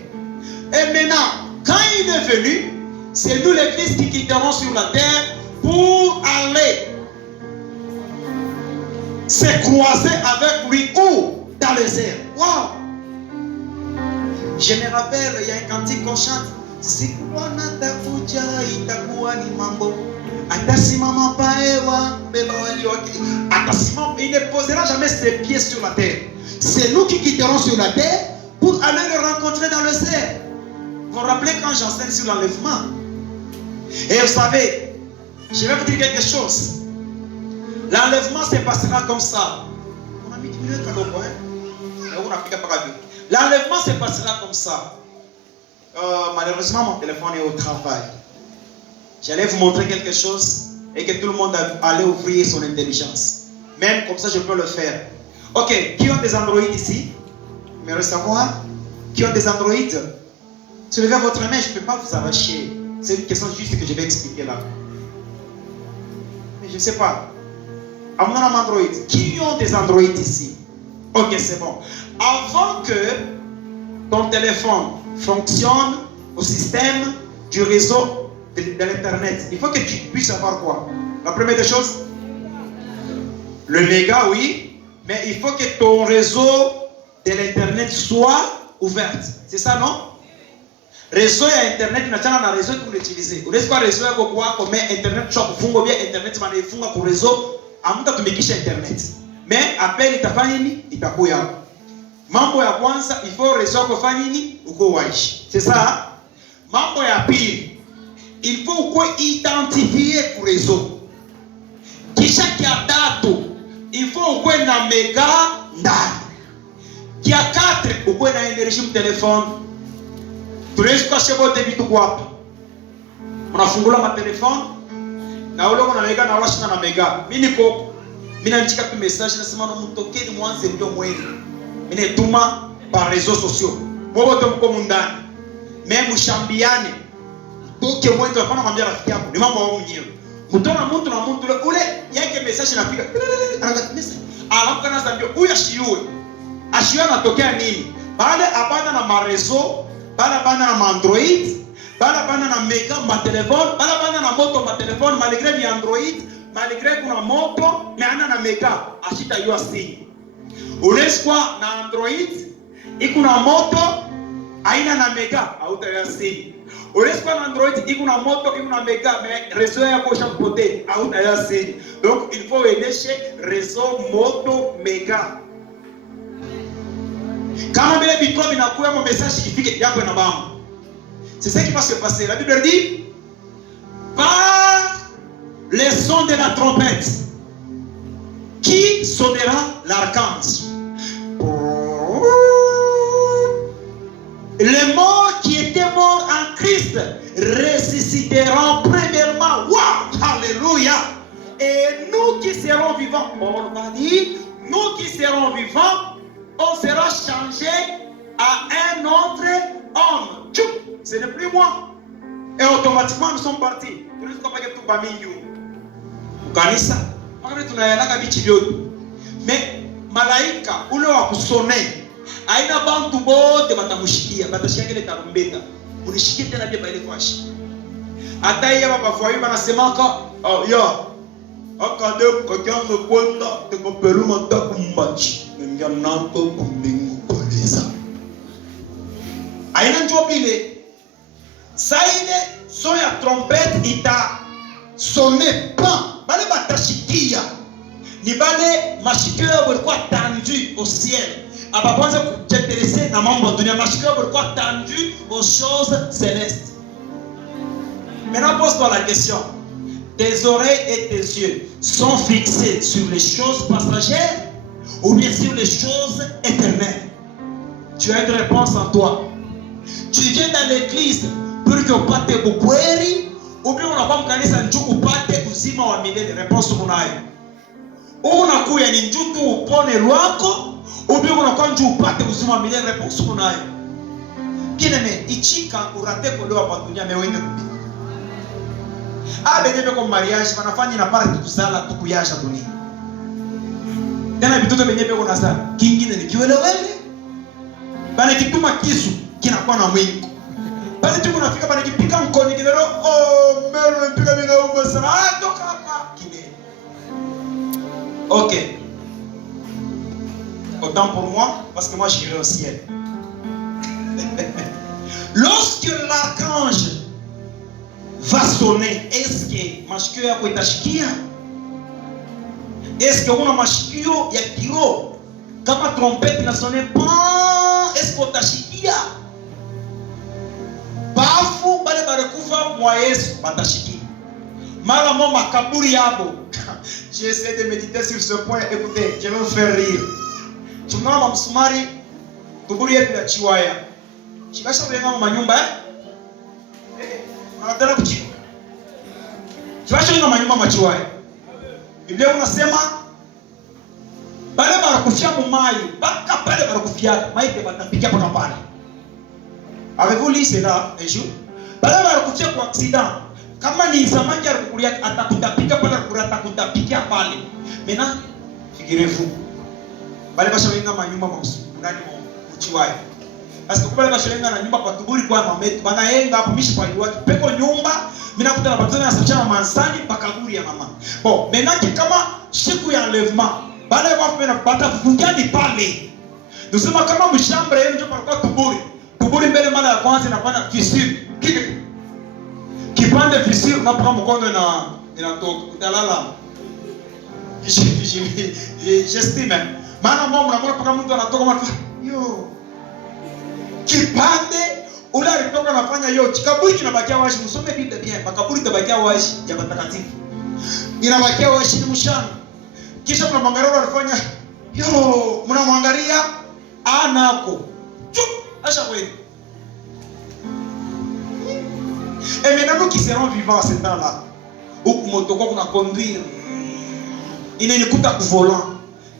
Et maintenant, quand il est venu, c'est nous l'église qui quitterons sur la terre pour aller se croiser avec lui où? Dans les airs. Waouh! Je me rappelle, il y a un cantique qu'on chante. Sikuona takuja itakuwa ni mambo. Atasimama paewa beba wali wake. Atasimama, il ne posera jamais ses pieds sur la terre. C'est nous qui quitterons sur la terre pour aller le rencontrer dans le ciel. Vous vous rappelez quand j'enseigne sur l'enlèvement? Et vous savez, je vais vous dire quelque chose. L'enlèvement se passera comme ça. On a mis du milieu de l'eau, hein? On a piqué par la vie. L'enlèvement se passera comme ça. Malheureusement, mon téléphone est au travail. J'allais vous montrer quelque chose et que tout le monde allait ouvrir son intelligence. Même comme ça, je peux le faire. Ok, qui ont des Android ici? Mais savoir qui ont des Android? Soulevez votre main, je ne peux pas vous arracher. C'est une question juste que je vais expliquer là. Mais je ne sais pas. À mon nom Android, qui ont des Android ici? Ok, c'est bon. Avant que ton téléphone fonctionne au système du réseau de l'Internet, il faut que tu puisses avoir quoi? La première des choses, le méga, oui, mais il faut que ton réseau de l'internet soit ouvert. C'est ça, non? Réseau ya internet inachana na réseau que vous utilisez. Unaweza kwa réseau yako kwako mais internet cha kufunga bien internet maana ifunga kwa réseau hamtatumikisha internet. Mais appel itafanya nini? Itakuwa hapo. Mambo ya kwanza, il faut réseau yako fanya nini? Uko waishi. C'est ça? Mambo ya pili, il faut uko identifier kwa réseau. Kisha kia tatu, il faut uko na mega ndani. Kia 4, uko na energie mu telefone. Tunaweza kushare bote vitu kwa hapa. Unafungula ma telefone na ule uko na mega na washina na mega. Mimi niko naandika tu message nasema no mtokeni mwanze ndio mwezi. Mimi netuma par réseaux sociaux. Mwote mko mundani. Mimi mshambiane. Toke mwendo hapana kumwambia rafiki yako. Ni mambo wao mwenyewe. Mtona mtu na mtu ule yake message inafika. Anataka message. Alafu kana zambia huyu ashiue. Ashiue anatokea nini? Baada abana na marezo, bana na Android, bana na mega ma téléphone, bana na moto ma téléphone malgré ni Android, malgré kuna moto, mais ana na mega, ashita yua simu. Unaweza na Android, ikuna moto, aina na mega, hautayua simu. Unaweza na Android, ikuna moto, ikuna mega, mais réseau yako shapote, hautayua simu. Donc il faut élecher réseau moto mega. Quand vile vitu vinakuwa mon message ifike yako na bamba. C'est ça qui va se passer. La Bible dit par les sons de la trompette qui sonnera l'archange. Les morts qui étaient morts en Christ ressusciteront premièrement. Wow! Alléluia! Et nous qui serons vivants, on va dire, nous qui serons vivants, on sera changé à un autre homme. Ce n'est plus moi. Et automatiquement nous sommes partis. Mais malaika ule wa kusone aina bantu bote batamushikia batashikia ile tarumbeta unishikie tena bia ile kwashi hata yeye baba foi banasemaka ya akade kokianza kwenda tekopeluma takumbachi ngia nanto kumbingu poleza aina njoo bile saide son ya trompette ita sonne pas bale batashikia ni bale mashikio walikuwa tendu au ciel abaanza kujetelese na mambo ya dunia mashikio walikuwa tendu aux choses célestes. Maintenant pose-toi la question, tes oreilles et tes yeux sont fixés sur les choses passagères ou bien sur les choses éternelles? Tu as une réponse en toi. Tu viens dans l'église pour que upate ukweli ou bien unakuwa mkanisa njoo upate uzima wa milele? Réponse unayo. Unakuya ni njoo tu upone lwako ou bien unakuwa njoo upate uzima wa milele? Réponse unayo. Kineme ichika urate kulewa kwa dunia mewende kupita. Benye kwa mariage wanafanya na para tukuzala tukuyasha dunia. Tena vitoto benye kwa nazala kingine ni kiwelewele. Bale kituma kisu kinakuwa na mwingi. Bale tu kunafika bale kipika mkoni kidero mbele mpika bila umba sana toka hapa kile. OK. Autant pour moi parce que moi j'irai au ciel. Lorsque l'archange va sonner, est-ce que mashikio yako itashikia? Est-ce que una mashikio ya kiro kama trompette na sonne pas? Est-ce que utashikia? Bafu bale barekufa mwa Yesu batashikia. Mara mo makaburi yabo. J'essaie de méditer sur ce point. Écoutez, je vais vous faire rire. Tunaona msumari kuburi yetu ya Chiwaya. Chibasha wenga manyumba anataka kuchika. Tuache na manyumba machiwaya. Biblia unasema bale barakufia mumai, baka pale barakufia, maite batapikia paka pale. Avez-vous lu cela un jour? Bale barakufia kwa accident. Kama ni samaki alikukulia atakutapika pale atakutapikia pale. Maintenant, figurez-vous. Bale basha wenga manyumba ndani mchiwaya. asikubale bashenga na nyumba kwa tuburi kwa mametu banaenda hapo mishi kwa liwaki peko nyumba mimi nakuta na batona nasachana mansani pakaburi ya mama. Bon, menaki kama siku ya enlèvement bale wafu mena bata fungiani pale. Nusema kama mshambre yenu ndio kwa tuburi. Tuburi mbele mara ya kwanza inafanya fissure. Kipande fissure unapaka mkono na inatoka utalala. J'estime. Maana mama mnaona paka mtu anatoka mara yo. Kipande ule alitoka anafanya yote. Kaburi kinabakia washi, msome Biblia bien. Makaburi tabakia washi ya watakatifu. Inabakia washi ni mshana. Kisha mnamwangalia anafanya yo, mnamwangalia anako. Chup, acha kweli. Et maintenant qui seront vivants à ce temps-là. Huku motoko kuna conduire. Inenikuta kuvolant.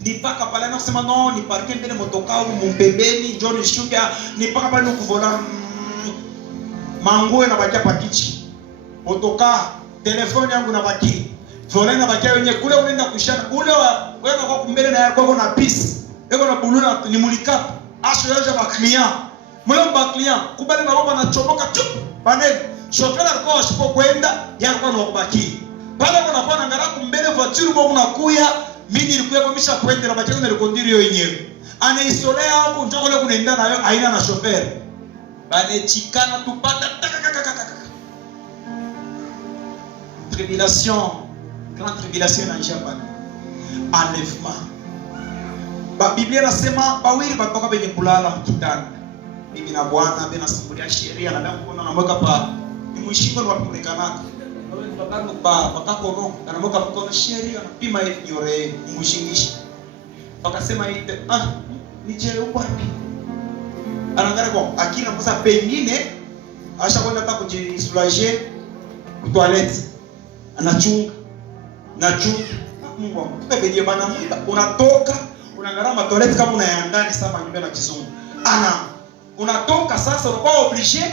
Ni paka pale na kusema no ni parke mbele motoka au mpembeni John Sugar ni paka pale kuvolant. Manguo na bakia pakichi. Motoka telefoni yangu na baki. Volant na bakia wenye kule unaenda kushana. Ule wewe kwa mbele na yako na peace. Eko na buluna ni mulika. Aso yaje ba client. Mule ba client kubali na baba na chomoka chup. Panel. Chauffeur alikuwa asipo kwenda yalikuwa na kubaki. Pale kuna na ngara kumbele voiture mwa unakuya mimi nilikuwa komisha kwenda na bachana nilikondiri yo yenyewe. Anaisolea hapo njoo kule kunaenda nayo aina na chauffeur. Bale chikana tupata tribulation, grande tribulation na Japan. Enlèvement. Ba Biblia nasema bawili batoka benye kulala mkitanda. Mimi na Bwana bena simulia sheria na damu kuna namweka pa ni mwishingo ni wapimekanaka. Babano ba makako no anamweka mkono sheria anapima hivi yore mwishingishi. Wakasema hivi nije huko wapi? Anaangalia kwa akina mkosa pengine asha kwenda hata kujisulager toilette. Anachunga. Mungu wangu. Tukabeje bana muda unatoka unaangalia toilette kama unayaandani sana nyumba na kizungu. Unatoka sasa unakuwa obligé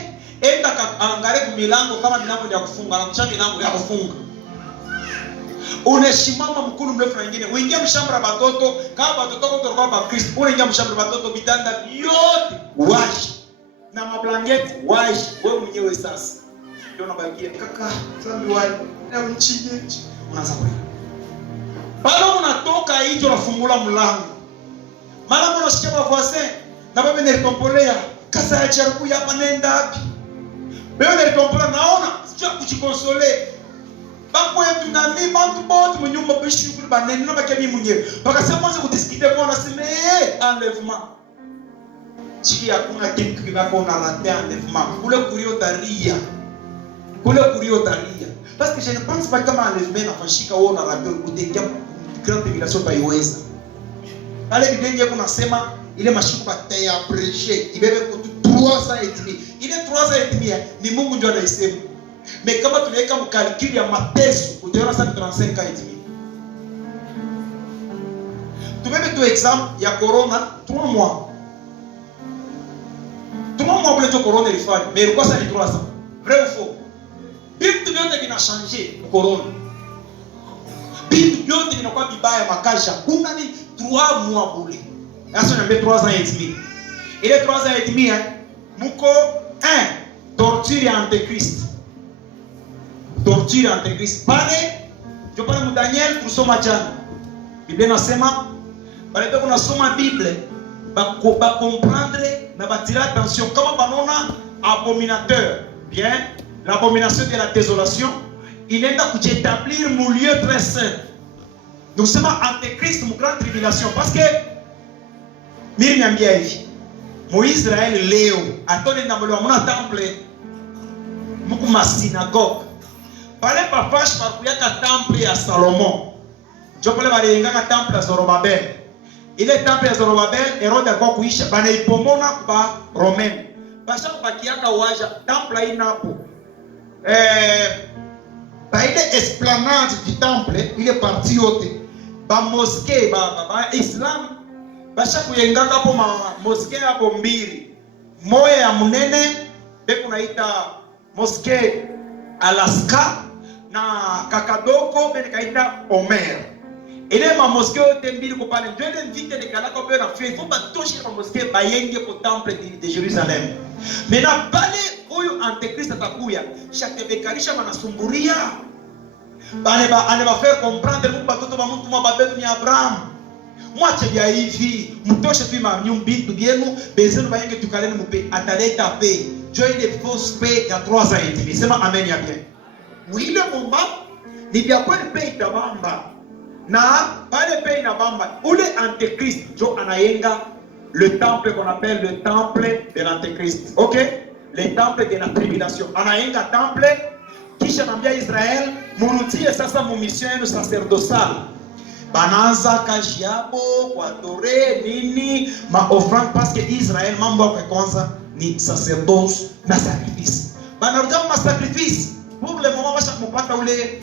enda angalie milango kama milango ya kufunga na kucha milango ya kufunga. Unashimama mkono mrefu na nyingine. Uingia mshamba batoto kama batoto kutoka kwa Kristo. Unaingia mshamba batoto vitanda yote washi na mablanketi washi wewe mwenyewe sasa. Ndio unabakia kaka zambi wapi na mchinyeji unaanza kwenda. Bado unatoka hicho unafungula mlango. Mara unasikia voisin na baba nilipompolea kasa ya charku hapa nenda wapi? Baba nilipompolea naona sio kujikonsole. Bako yetu na mimi bantu bote mnyumba bishukuru banene na baki mimi mwenyewe. Baka sema mwanzo kudiskite kwa na sema enlèvement. Chiki hakuna kitu kinako na raté enlèvement. Kule kurio taria. Parce que je ne pense pas kama enlèvement nafanyika wao na raté kutengia grande tribulation baiweza. Pale Biblia kuna sema ile mashiku bataya abrege ibebe kutu 300 ile 300 ni Mungu ndio anaisema. Mais kama tunaweka mkalkili ya mateso utaona sana 35 et tumebe tu exemple ya corona 3 mois. 3 mois pour le corona ilifanya mais ilikuwa sana 300. Vrai ou faux? Vitu vyote vina changer corona. Vitu vyote vinakuwa vibaya makasha. Kuna ni 3 mois bule. Sasa niambie 3 ans et demi. Ile 3 ans et demi muko 1 torture ya antichrist. Torture antichrist. Pale je parle mu Daniel tusoma jana. Biblia inasema pale peko nasoma Biblia ba comprendre na batira attention kama banona abominateur. Bien, l'abomination de la désolation, il est là pour établir mon lieu très saint. Nous sommes antéchrist, mon grande tribulation. Parce que, Myriam Biaï, mon Israël, Léo, attendez dans mon temple, ma synagogue. Parlez pas fâche par qu'il y a un temple à Salomon. Je peux aller à un temple à Zorobabel. Il est temple à Zorobabel, Hérode a quoi kuisha, bana ipomona ba Romain. Parce que bakiaka waja temple à Inapo. Bah, il est esplanade du temple, il est parti au ba mosquée, ba islam, ba chaque yengaka po ma mosquée à Bombiri, moya ya munene, be kunaita mosquée Alaska na Kakadoko be kaita Omer. Ile ma mosquée tembili ko pale ndio ile vite de kala ko na fait faut pas toucher ma mosquée bayenge au temple de Jérusalem. Mais na pale huyu antichrist atakuya shakebekarisha manasumburia. Bale ba aneba faire comprendre mungu batoto ba mtu mwa babetu ni Abraham. Mwache vya hivi, mtoshe tu nyumbintu byenu, bezenu bayenge tukaleni mupe ataleta paix. Join the fausse paix ya 3 ans et demi. Sema amen ya bien. Wile mumba ni vya kweli paix itabamba. Na pale paix inabamba. Ule antéchrist jo anayenga le temple qu'on appelle le temple de l'antéchrist. OK? Le temple de la tribulation. Anayenga temple kisha nambia Israel murutie sasa mu mission yenu sacerdotale. Banaanza kazi yabo kuadore nini ma offrande parce que Israel mambo yake kwanza ni sacerdoce na sacrifice. Banarudia ma sacrifice pour le moment basha kupata ule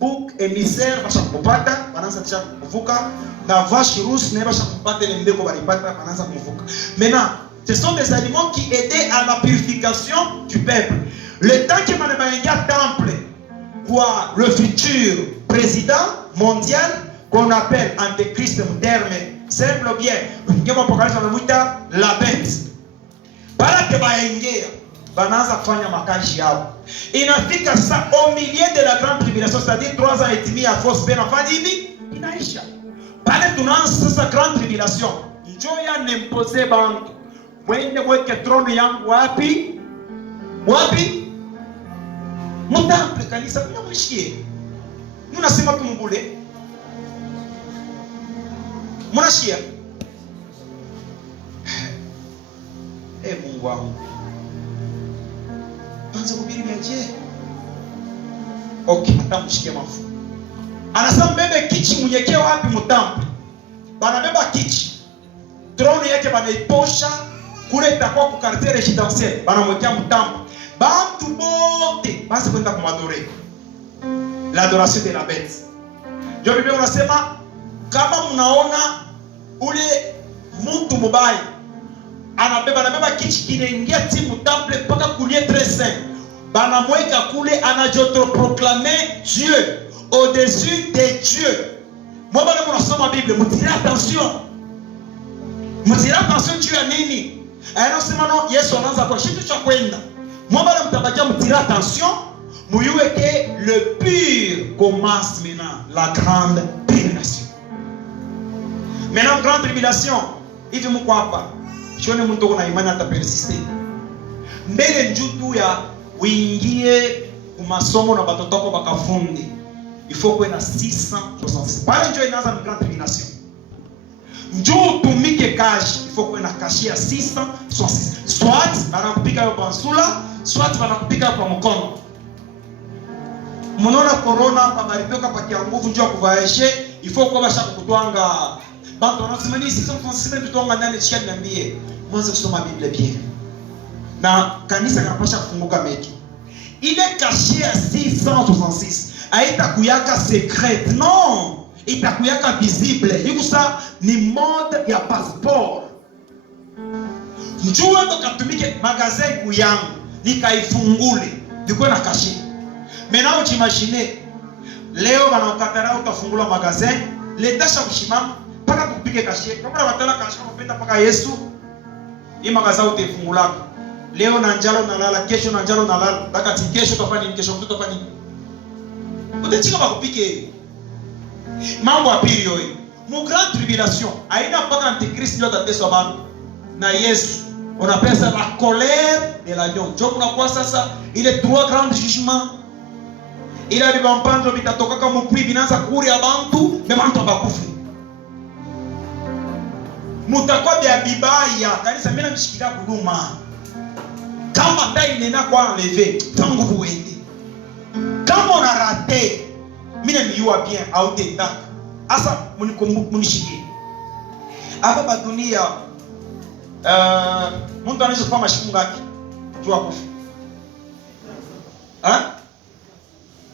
bouc émissaire basha kupata banaanza kisha kuvuka na vache rousse ne basha kupata ile mbeko balipata banaanza kuvuka. Maintenant, ce sont des aliments qui aidaient à la purification du peuple. Le temps que Manabayenga temple quoi le futur président mondial qu'on appelle antéchrist terme simple bien ngema apocalypse anamuita la bête para que baengea banaanza kufanya makazi yao inafika sasa au milieu de la grande tribulation c'est-à-dire 3 ans et demi ya force ben afanye hivi inaisha pale tunaanza sasa grande tribulation njoo ya nimpoze bantu mwende mweke throne yangu wapi mutample kanisa kuna mshie munasema kumugule munashia Mungu wangu anza kuhubiri meje okay hata mshike mafu anasema mbebe kichi munyekea wapi mutample banabeba kichi throne yake banaiposha kule itakuwa ku quartier résidentiel banamwekea mutample bantu bote basi kwenda kumadore l'adoration de la bête. Ndio Biblia unasema kama mnaona ule mtu mubaya anabeba kichi kinaingia timu temple mpaka kulie très saint. Banamweka kule anajotoproclamer Dieu au-dessus des dieux. Moi bana mnasoma Biblia mtire attention. Mtire attention Dieu ya nini? Anasema no Yesu anaanza kwa kitu cha kwenda. Moi bana mtabakia mtire attention. Muyue que le pur commence maintenant la grande tribulation. Maintenant grande tribulation, hivi mko hapa. Sione mtu kuna imani atapersiste. Mbele njutu ya uingie umasomo na batoto wako bakafundi. Il faut kuwe na 666. Pale njoo inaanza grande tribulation. Njoo tumike kashi, il faut kuwe na kashi ya 666. Soit banakupika yo pansula, soit banakupika kwa mkono. Mnaona corona pamaritoka pakia nguvu njoo kuvaeshe il faut kwa basha kutwanga bantu wanasema ni sisi tunasema tutwanga ndani ya niambie mwanzo kusoma Biblia bien na kanisa kanapasha kufunguka mechi ile caché ya 666 haita kuyaka secret non itakuyaka visible hiyo sa ni mode ya passeport njoo ndo katumike magazine kuyangu nikaifungule ndiko na caché. Maintenant tu imagines leo banakatara utafungula magazin leta shakushimama paka kupige kashe kama watala kashe kupenda paka Yesu hii magazin utafungula leo na njalo nalala kesho na njalo nalala mpaka kesho utafanya nini kesho mtoto afanye nini utachika bakupike mambo ya pili yoyo mu grande tribulation aina mpaka antichrist ndio atateswa bana na Yesu on appelle ça la colère de l'agneau ndio kuna kwa sasa ile 3 grands jugements ila bibampando bitatoka kama mkwi binaanza kuri abantu bemanto abakufi mutakuwa bya bibaya kanisa mimi namshikilia huduma kama ndai nena kwa enlever tangu kuende kama una rate mimi nimejua bien au tenda asa munishikie hapa pa dunia mtu anaweza kufanya mashiku ngapi tu akufa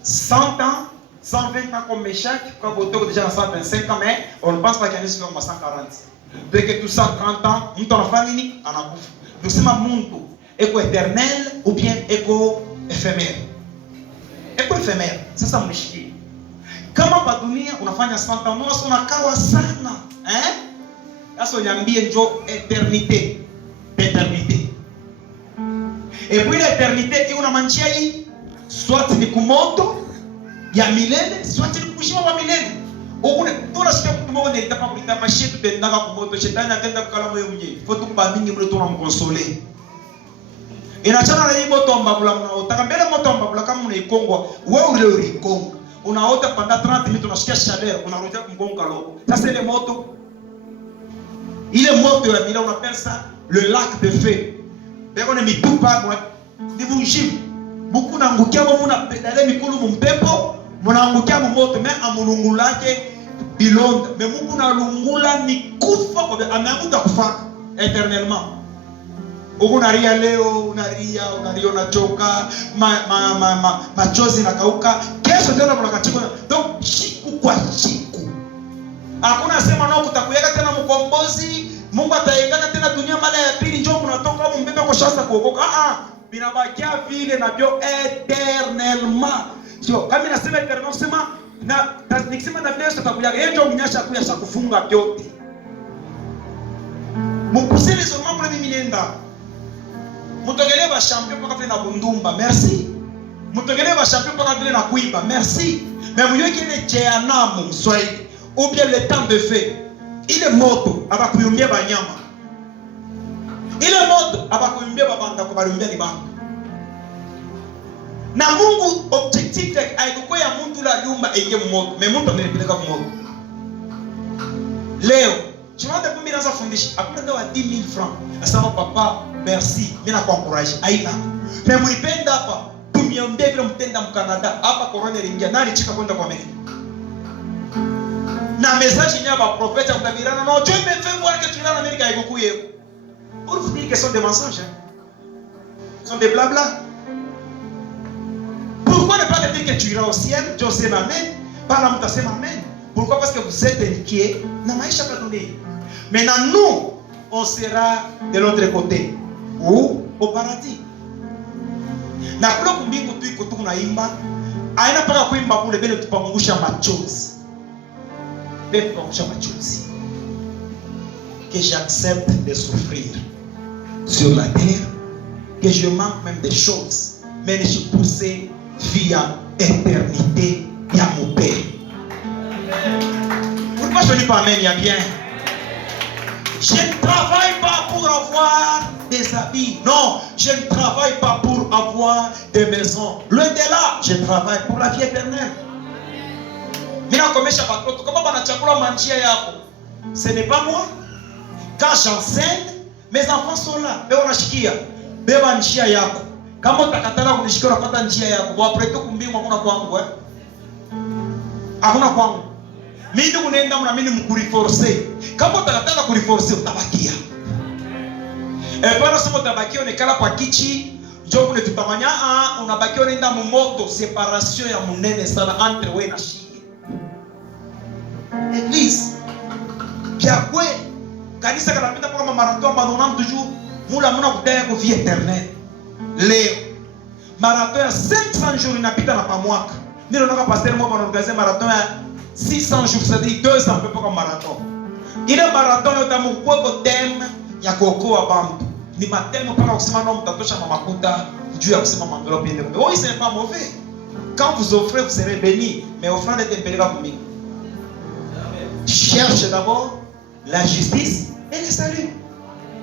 100 ans, 120 ans comme Meshach, quand vous êtes déjà à 125 ans, mais on ne pense pas qu'il y en ait sur 140. Dès que tout ça 30 ans, nous avons famille, on a bouffé. Donc c'est ma monde, éco-éternel ou bien éco-éphémère. Éco-éphémère, c'est ça mon chier. Kama kwa dunia unafanya santa moja unakawa sana. Sasa niambie njo eternité. Eternité. Et puis l'éternité una manchia hii soit ni kumoto ya milele, soit ni kushima wa milele. Ukune tunasikia mtu mmoja nilitaka kulitapa shetu tendaka kumoto, shetani atenda kukala moyo mwenyewe. Faut tukuamini mle tunamconsoler. Inachana na hii moto mbabula mnaotaka mbele moto mbabula kama unaikongwa, wewe ule ulikonga. Unaota pendant 30 minutes unasikia chaleur, unarudia kumgonga loko. Sasa ile moto ya milele unapenda ça le lac de feu. Beko ni mitupa ni bunjimu. Buku naangukia mwa muna pedale mikulu mumpepo, munaangukia mumoto me amulungulake bilonda. Me Mungu na lungula ni kufa kwa ameamuta kufa éternellement. Uko naria leo, unaria unachoka, machozi nakauka. Kesho tena mnakachiko. Donc siku kwa siku. Hakuna sema nao kutakuyeka tena mkombozi. Mungu ataingana tena dunia mara ya pili njoo mnatoka au mbebe kwa shasta kuokoka. Binabakia vile na bio éternellement. Sio kama nasema éternellement sema na nikisema na vile tutakuja yeye ndio mnyasha kuya sa kufunga vyote. Mkuseni hizo mambo na mimi nenda. Mtogelee ba champion mpaka vile na bundumba. Merci. Mtogelee ba champion mpaka vile na kuiba. Merci. Mais mwenyewe kile jehanamu Mswahili ou bien le temps de feu. Ile moto abakuyumbia banyama. Ile moto abakuyumbia babanda kwa balumbia ni bangu. Na Mungu objectif yake haikuwa ya mtu la nyumba ingie moto, mais mtu amenipeleka moto. Leo, tunaanza kumbi naanza fundisha, hakuna dawa 10000 francs. Asema papa, merci, mimi nakuencourage. Aina. Mais mlipenda hapa, tumiombee vile mpenda mkanada. Hapa corona iliingia, nani chika kwenda kwa Amerika? Na message nyaba prophète mtabirana non Dieu me fait voir que tu es en Amérique avec beaucoup yeux. Pour vous dire que ce sont des mensonges. Ce sont des blabla. Pourquoi ne pas te dire que tu iras au ciel? Dieu sait amen. Par la mutation amen. Pourquoi? Parce que vous êtes inquiets. Na maisha kaduni. Maintenant nous on sera de l'autre côté ou au paradis. Na kula kumbingu tu iko tu kunaimba. Aina paka kuimba kule bele tupangusha machozi. Que j'accepte de souffrir sur la terre, que je manque même des choses, mais je pousse via éternité à mon Père. Pourquoi je ne dis pas amen, il y a bien? Je ne travaille pas pour avoir des habits. Non, je ne travaille pas pour avoir des maisons. Loin de là, je travaille pour la vie éternelle. Ce n'est pas moi. Quand j'enseigne, mes enfants sont là. Beba njia yako. Kama utakatala kunishikia unapata njia yako. Wapreto kumbingu hakuna kwangu. Hakuna kwangu. Mimi unaenda na mimi mkuriforce. Kama utakatala kuriforce utabakia. Bwana sema utabakia onekala kwa kichi. Njoo kule tutamanya unabakia unaenda mu moto, separation ya munene sana entre wewe na shi. Église, Piakwe, kanisa kanapita kwa marathon abandonnant toujours, mula muna kudaya kwa vie éternelle. Leo, marathon ya 500 jours inapita na pamwaka. Nilo naka pasteur mwa wanaorganize marathon ya 600 jours, c'est-à-dire 200 peu kwa marathon. Ile marathon yote mkweko thème ya kuokoa bantu. Ni matemo mpaka kusema no mtatosha mamakuta juu ya kusema enveloppe yende. Oui, ce n'est pas mauvais. Quand vous offrez, vous serez béni, mais offrande est impérée comme nous. Cherche d'abord la justice et le salut.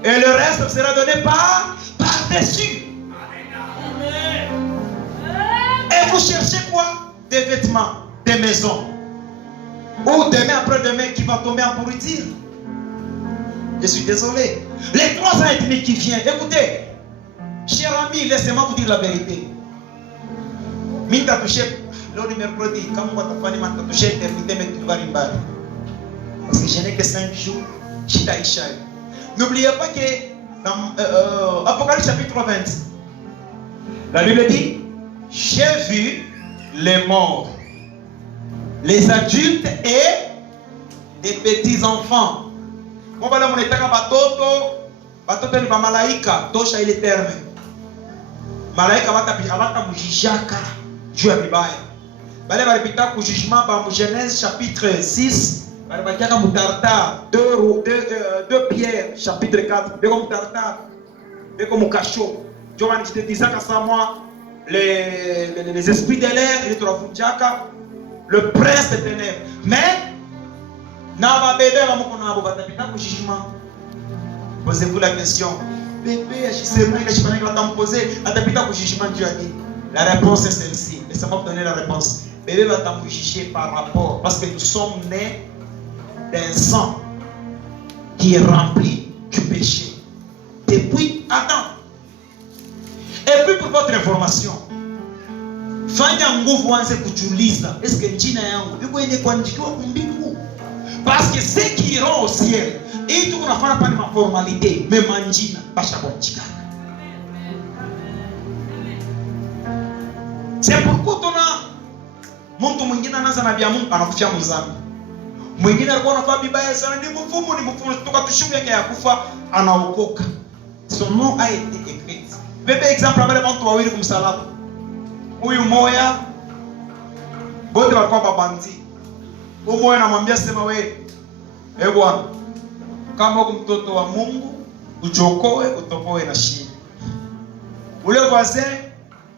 Et le reste sera donné par-dessus. Et vous cherchez quoi? Des vêtements, des maisons. Ou demain après-demain qui va tomber en pourriture. Je suis désolé. Les 3 ans et demi qui viennent, écoutez, cher ami, laissez-moi vous dire la vérité. Minta touché, le mercredi, quand vous avez touché l'éternité, mais tu vas rimbar. Parce que je n'ai que 5 jours, n'oubliez pas que dans Apocalypse chapitre 20, la Bible dit, j'ai vu les morts, les adultes et les petits enfants. Mon bala mon etaka batoto ni ba malaika, tosha ile terme. Malaika abata mujishaka juu ya bibaya. bale balipita ku jugement ba Genèse chapitre 6 bale bakiaka mu Tartare 2 Pierre chapitre 4 beko mu Tartare beko mu cachot Jovan qui te disait qu'à ça moi les esprits de l'air ils te ravunjaka le prince des ténèbres mais na ba bébé ba moko na bo batapita ku jugement. Posez-vous la question, bébé agissement il a jamais que la poser atapita ku jugement Dieu a dit. La réponse est celle-ci. Laissez-moi vous donner la réponse. Bébé va t'en juger par rapport parce que nous sommes nés d'un sang qui est rempli du péché depuis Adam. Et puis pour votre information, fanya nguvu anze kujiuliza, est-ce que njina yangu iko yenye kuandikiwa kumbingu? Parce que ceux qui iront au ciel, et tout kunafanya pas ma formalité, mais manjina basha kuandika. C'est pourquoi tuna mtu mwingine anaanza na bia Mungu anakufia mzambi. Mwingine alikuwa anafanya vibaya sana, ni mfumo kutoka tushuku yake ya kufa anaokoka. Son nom a été écrit. Bébé exemple abale watu wawili kumsalaba. Huyu moya wote walikuwa babandi. Huyu moya anamwambia sema wewe, Bwana, kama uko mtoto wa Mungu, ujokoe utokoe na shida. Ule voisin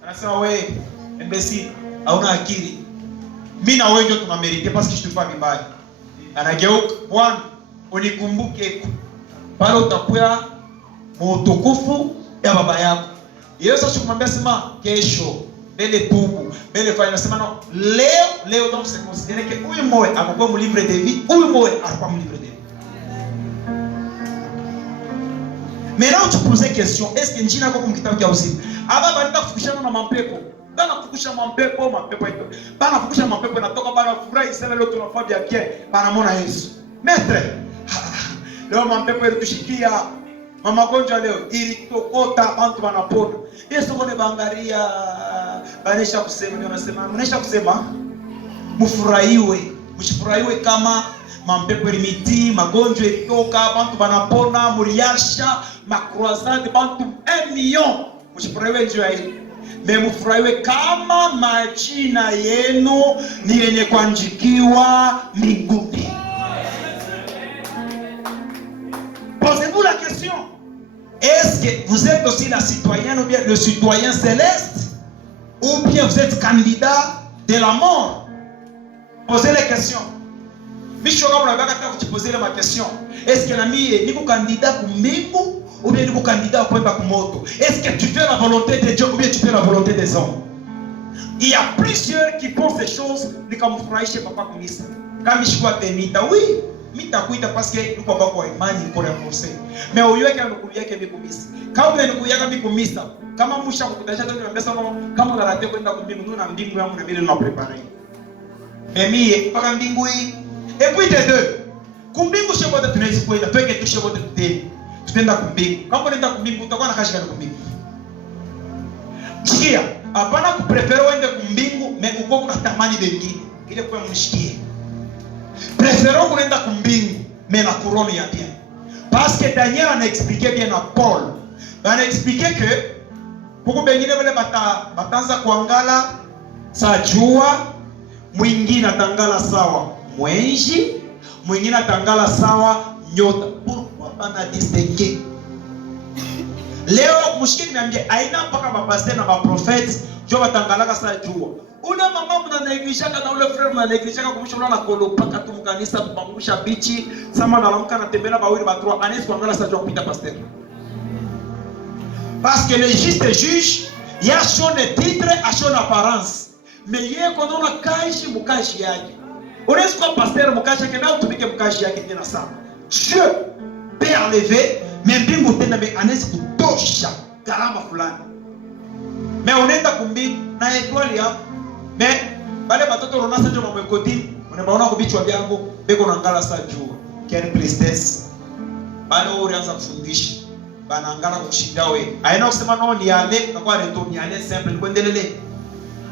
anasema wewe, imbecile, hauna akili. Mimi na wewe ndio tunamerite parce que je te fais vibaya. Anageuka, Bwana, unikumbuke pale utakuwa mutukufu ya baba yako. Yesu akamwambia sema kesho bele bubu bele fanya nasema no leo donc c'est considéré que huyu moyo akakuwa mu livre de vie, huyu moyo akakuwa mu livre de vie. Maintenant tu poses question, est-ce que njina kwa mkitabu cha uzima aba banda kufukushana na mapepo bana kufukusha mapepo ito bana kufukusha mapepo natoka bana furahi sana leo tunafanya bien bana mona Yesu maître leo mapepo ilitushikia mama gonjwa leo ilitokota watu wanapona. Yesu kone bangaria banesha kusema ndio nasema mnesha kusema mfurahiwe mshifurahiwe kama mampepo limiti magonjwa ilitoka watu wanapona muriasha makroazade watu 1 million mshifurahiwe njoo hii mais mfurahiwe kama majina yenu ni yenye kuandikiwa mbinguni. Posez-vous la question. Est-ce que vous êtes aussi la citoyenne ou bien le citoyen céleste? Ou bien vous êtes candidat de la mort? Posez les questions. Mishoka mnabaka taka kujiposer ma question. Est-ce que nami niko candidat kumbingu ou bien niko candidat kwenda kumoto? Est-ce que tu fais la volonté de Dieu ou bien tu fais la volonté des hommes? Il y a plusieurs qui font ces choses nikamfurahisha papa kunisa. Kama shikwa temita, oui. Mitakuita parce que nous papa kwa imani iko renforcer. Mais uyoke anakuya yake mikumisa. Kama vile nikuyaka mikumisa, kama musha kukutasha ndio niambia kama unarate kwenda kumbingu na mbingu yangu na vile na prepare. Mimi paka mbingu hii. Et puis de deux. Kumbingu sio wote tunaweza kwenda, tweke tushe wote tutende. Tutenda kumbingu. Kama unaenda kumbingu utakuwa na kashi kana kumbingu. Sikia, hapana kuprefere uende kumbingu, mais uko kuna tamani bengine. Ile kwa mshikie. Préférons qu'on ait kumbingu mais la couronne y a bien. Parce que Daniel a expliqué bien à Paul. Il a expliqué que pour bengine wale batanza kuangala sa jua, mwingine atangala sawa mwenji, mwingine atangala sawa nyota. Pourquoi pas distinguer? Leo mshikini niambie aina mpaka mapasteur na maprofeti jo batangalaka sa jua. Una mama mna negligaka na ule frère mna negligaka kumshona na kolopaka tu mkanisa pangusha bichi sama na lamka na tembela bawili batro anes kuangala sa jua kupita pasteur. Parce que le juste juge ya son titre a son apparence. Mais yeye konaona kaishi mukashi yake. Unaweza kuwa pasteur mukashi yake na utumike mukashi yake tena sana. Dieu peut enlever mais mbingu tena mais anes kutosha garama fulani. Mais unaenda kumbi na étoile hapo. Mais bale batoto ronasa ndio mamekoti unabaona kubichwa byangu beko na ngala sa jua. Quelle tristesse. Bale urianza kufundisha bana ngala kushinda we. Aina kusema no ni ale na kwa reto ni ale simple ni kuendelele.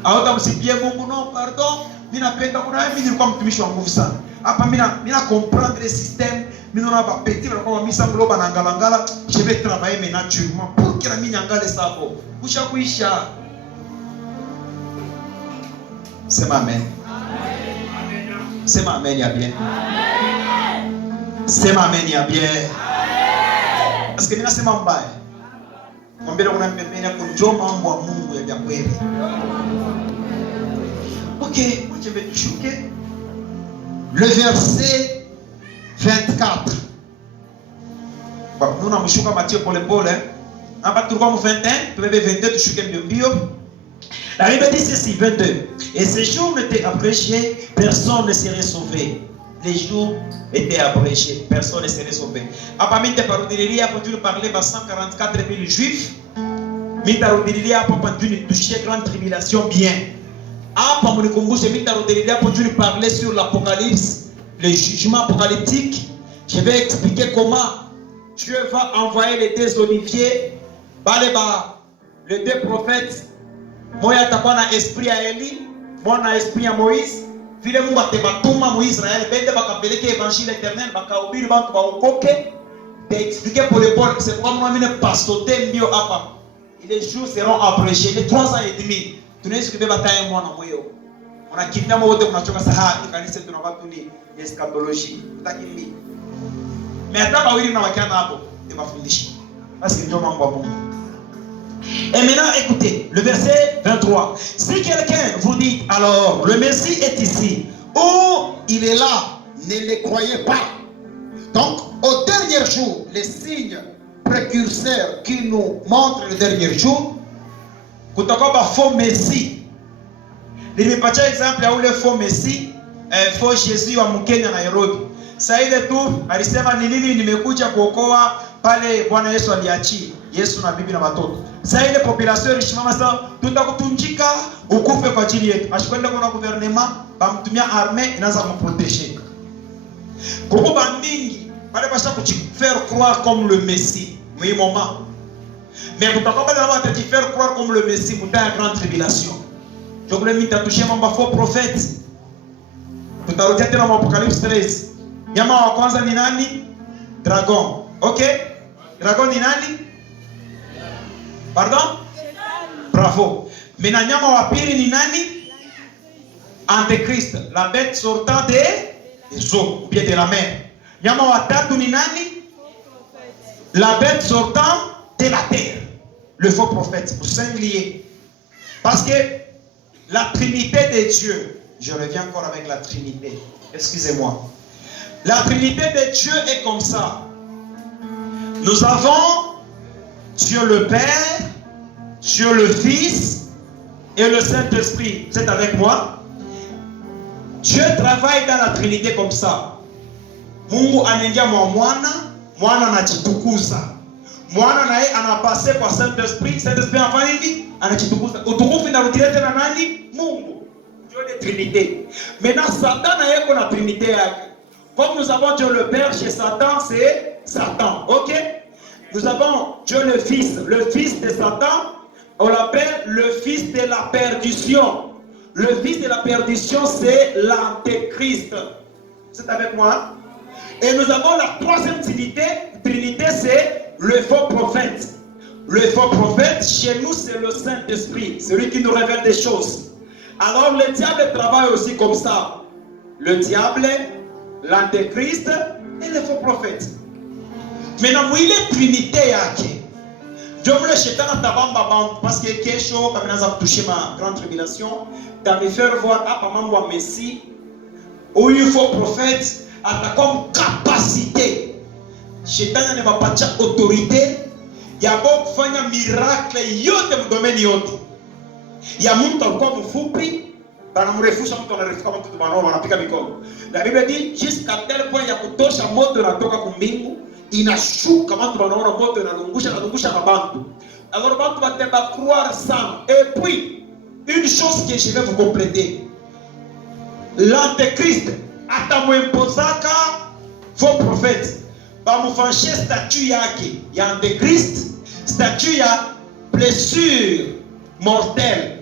Auta msipie Mungu no pardon. Mimi napenda kuna mimi nilikuwa mtumishi wa nguvu sana. Hapa mimi comprendre le système, mimi naona ba petit kwa mimi sangulo bana ngala je vais travailler maintenant durement pour que la mimi ngale savo. Kusha kuisha. Sema amen. Sema amen ya bien. Sema amen ya bien. Parce que mimi nasema mbaya. Mwambie kuna pembeni yako njoo mambo ya Mungu ya kweli. OK, je vais tushuke. Le verset 24. Bon, nous on mshuka Matthieu pole pole. Hapa tulikuwa mu 21, tubebe 22 tushuke mbio mbio. La Bible dit ceci, 22. Et ces jours étaient abrégés, personne ne serait sauvé. Les jours étaient abrégés, personne ne serait sauvé. Hapa mimi nitarudilia hapo tu parler ba 144,000 juifs. Mimi nitarudilia hapo kwa tu toucher grande tribulation bien. Hapa mnikumbushe mimi nitarudilia hapo tu parler sur l'Apocalypse, le jugement apocalyptique. Je vais expliquer comment Dieu va envoyer les deux oliviers, les deux prophètes. Moya atakuwa na esprit ya Eli, moja na esprit ya Moïse. Vile Mungu atebatuma mu Israeli bende bakapeleke évangile éternel bakahubiri bantu baokoke. Te expliquer pour le peuple c'est pourquoi moi mine pastoter mbio hapa. Les jours seront abrégés, les 3 ans et demi. Tunaweza kubeba taye mwana moyo. Unakimbia wote unachoka saha kanisa tunabaki ni eschatologie. Utakimbi. Mais hata bawili na wakana hapo ni mafundisho. Parce que ndio mambo ya Mungu. Et maintenant, écoutez, le verset 23. Si quelqu'un vous dit, alors, le Messie est ici, ou il est là, ne le croyez pas. Donc, au dernier jour, les signes précurseurs qui nous montrent le dernier jour, kutakuwa ba faux Messie. Nilipatia exemple ya ule faux Messie, faux Jésus wa Mkenya na Nairobi. Sasa ile tu alisema ni mimi nimekuja kuokoa pale Bwana Yesu aliachia. Yesu na bibi na watoto. Sasa ile population ilishimama sasa tutakutunjika ukufe kwa ajili yetu. Ashikwenda kwa gouvernement bamtumia armée inaanza kumprotéger. Koko bandingi pale basta faire croire comme le Messie. Mais moment. Mais kutakuwa bado watu te faire croire comme le Messie muta ya grande tribulation. Je voulais m'y toucher mambo faux prophète. Tutarudia tena mu Apocalypse 13. Nyama wa kwanza ni nani? Dragon. OK? Dragon ni nani? Pardon? Bravo. Maintenant, nyama wa pili ni nani? Antéchrist, la bête sortant des eaux, ou bien de la mer. Nyama wa tatu ni nani? La bête sortant de la terre. Le faux prophète, pour singulier. Parce que la Trinité de Dieu, je reviens encore avec la Trinité. Excusez-moi. La Trinité de Dieu est comme ça. Nous avons Dieu le Père, Dieu le Fils et le Saint-Esprit. Vous êtes avec moi? Dieu travaille dans la Trinité comme ça. Mungu anaingia mwa mwana, mwana anajitukuza. Mwana naye anapase kwa Saint-Esprit, Saint-Esprit anafanya nini? Anajitukuza. Utukufu inarudia tena nani? Mungu. Dieu de Trinité. Maintenant Satan yako na Trinité yake. Comme nous avons Dieu le Père, chez Satan c'est Satan. OK? Nous avons Dieu le Fils de Satan, on l'appelle le fils de la perdition. Le fils de la perdition, c'est l'Antéchrist. C'est avec moi? Et nous avons la troisième trinité, c'est le faux prophète. Le faux prophète, chez nous, c'est le Saint-Esprit, celui qui nous révèle des choses. Alors le diable travaille aussi comme ça. Le diable, l'Antéchrist et le faux prophète. Maintenant, il est trinité yake. Dieu voulait shetana tabamba bam parce que kesho kama naanza toucher ma grande tribulation, ta me faire voir hapa mambo ya Messie. Huyu faux prophète atakuwa capacité. Shetani anampatia autorité ya kufanya miracle yote mdomeni yote. Ya mtu alikuwa mfupi, banamrefusha mtu anarefusha mtu banao wanapiga mikono. La Bible dit jusqu'à tel point ya kutosha moto unatoka kumbingu. Inashuka watu wanaona moto inalungusha mabantu. Alors bantu bateba croire ça. Et puis une chose que je vais vous compléter. L'Antéchrist atamwempozaka faux prophète. Bamufanyie statue yake ya Antéchrist, statue ya blessure mortelle.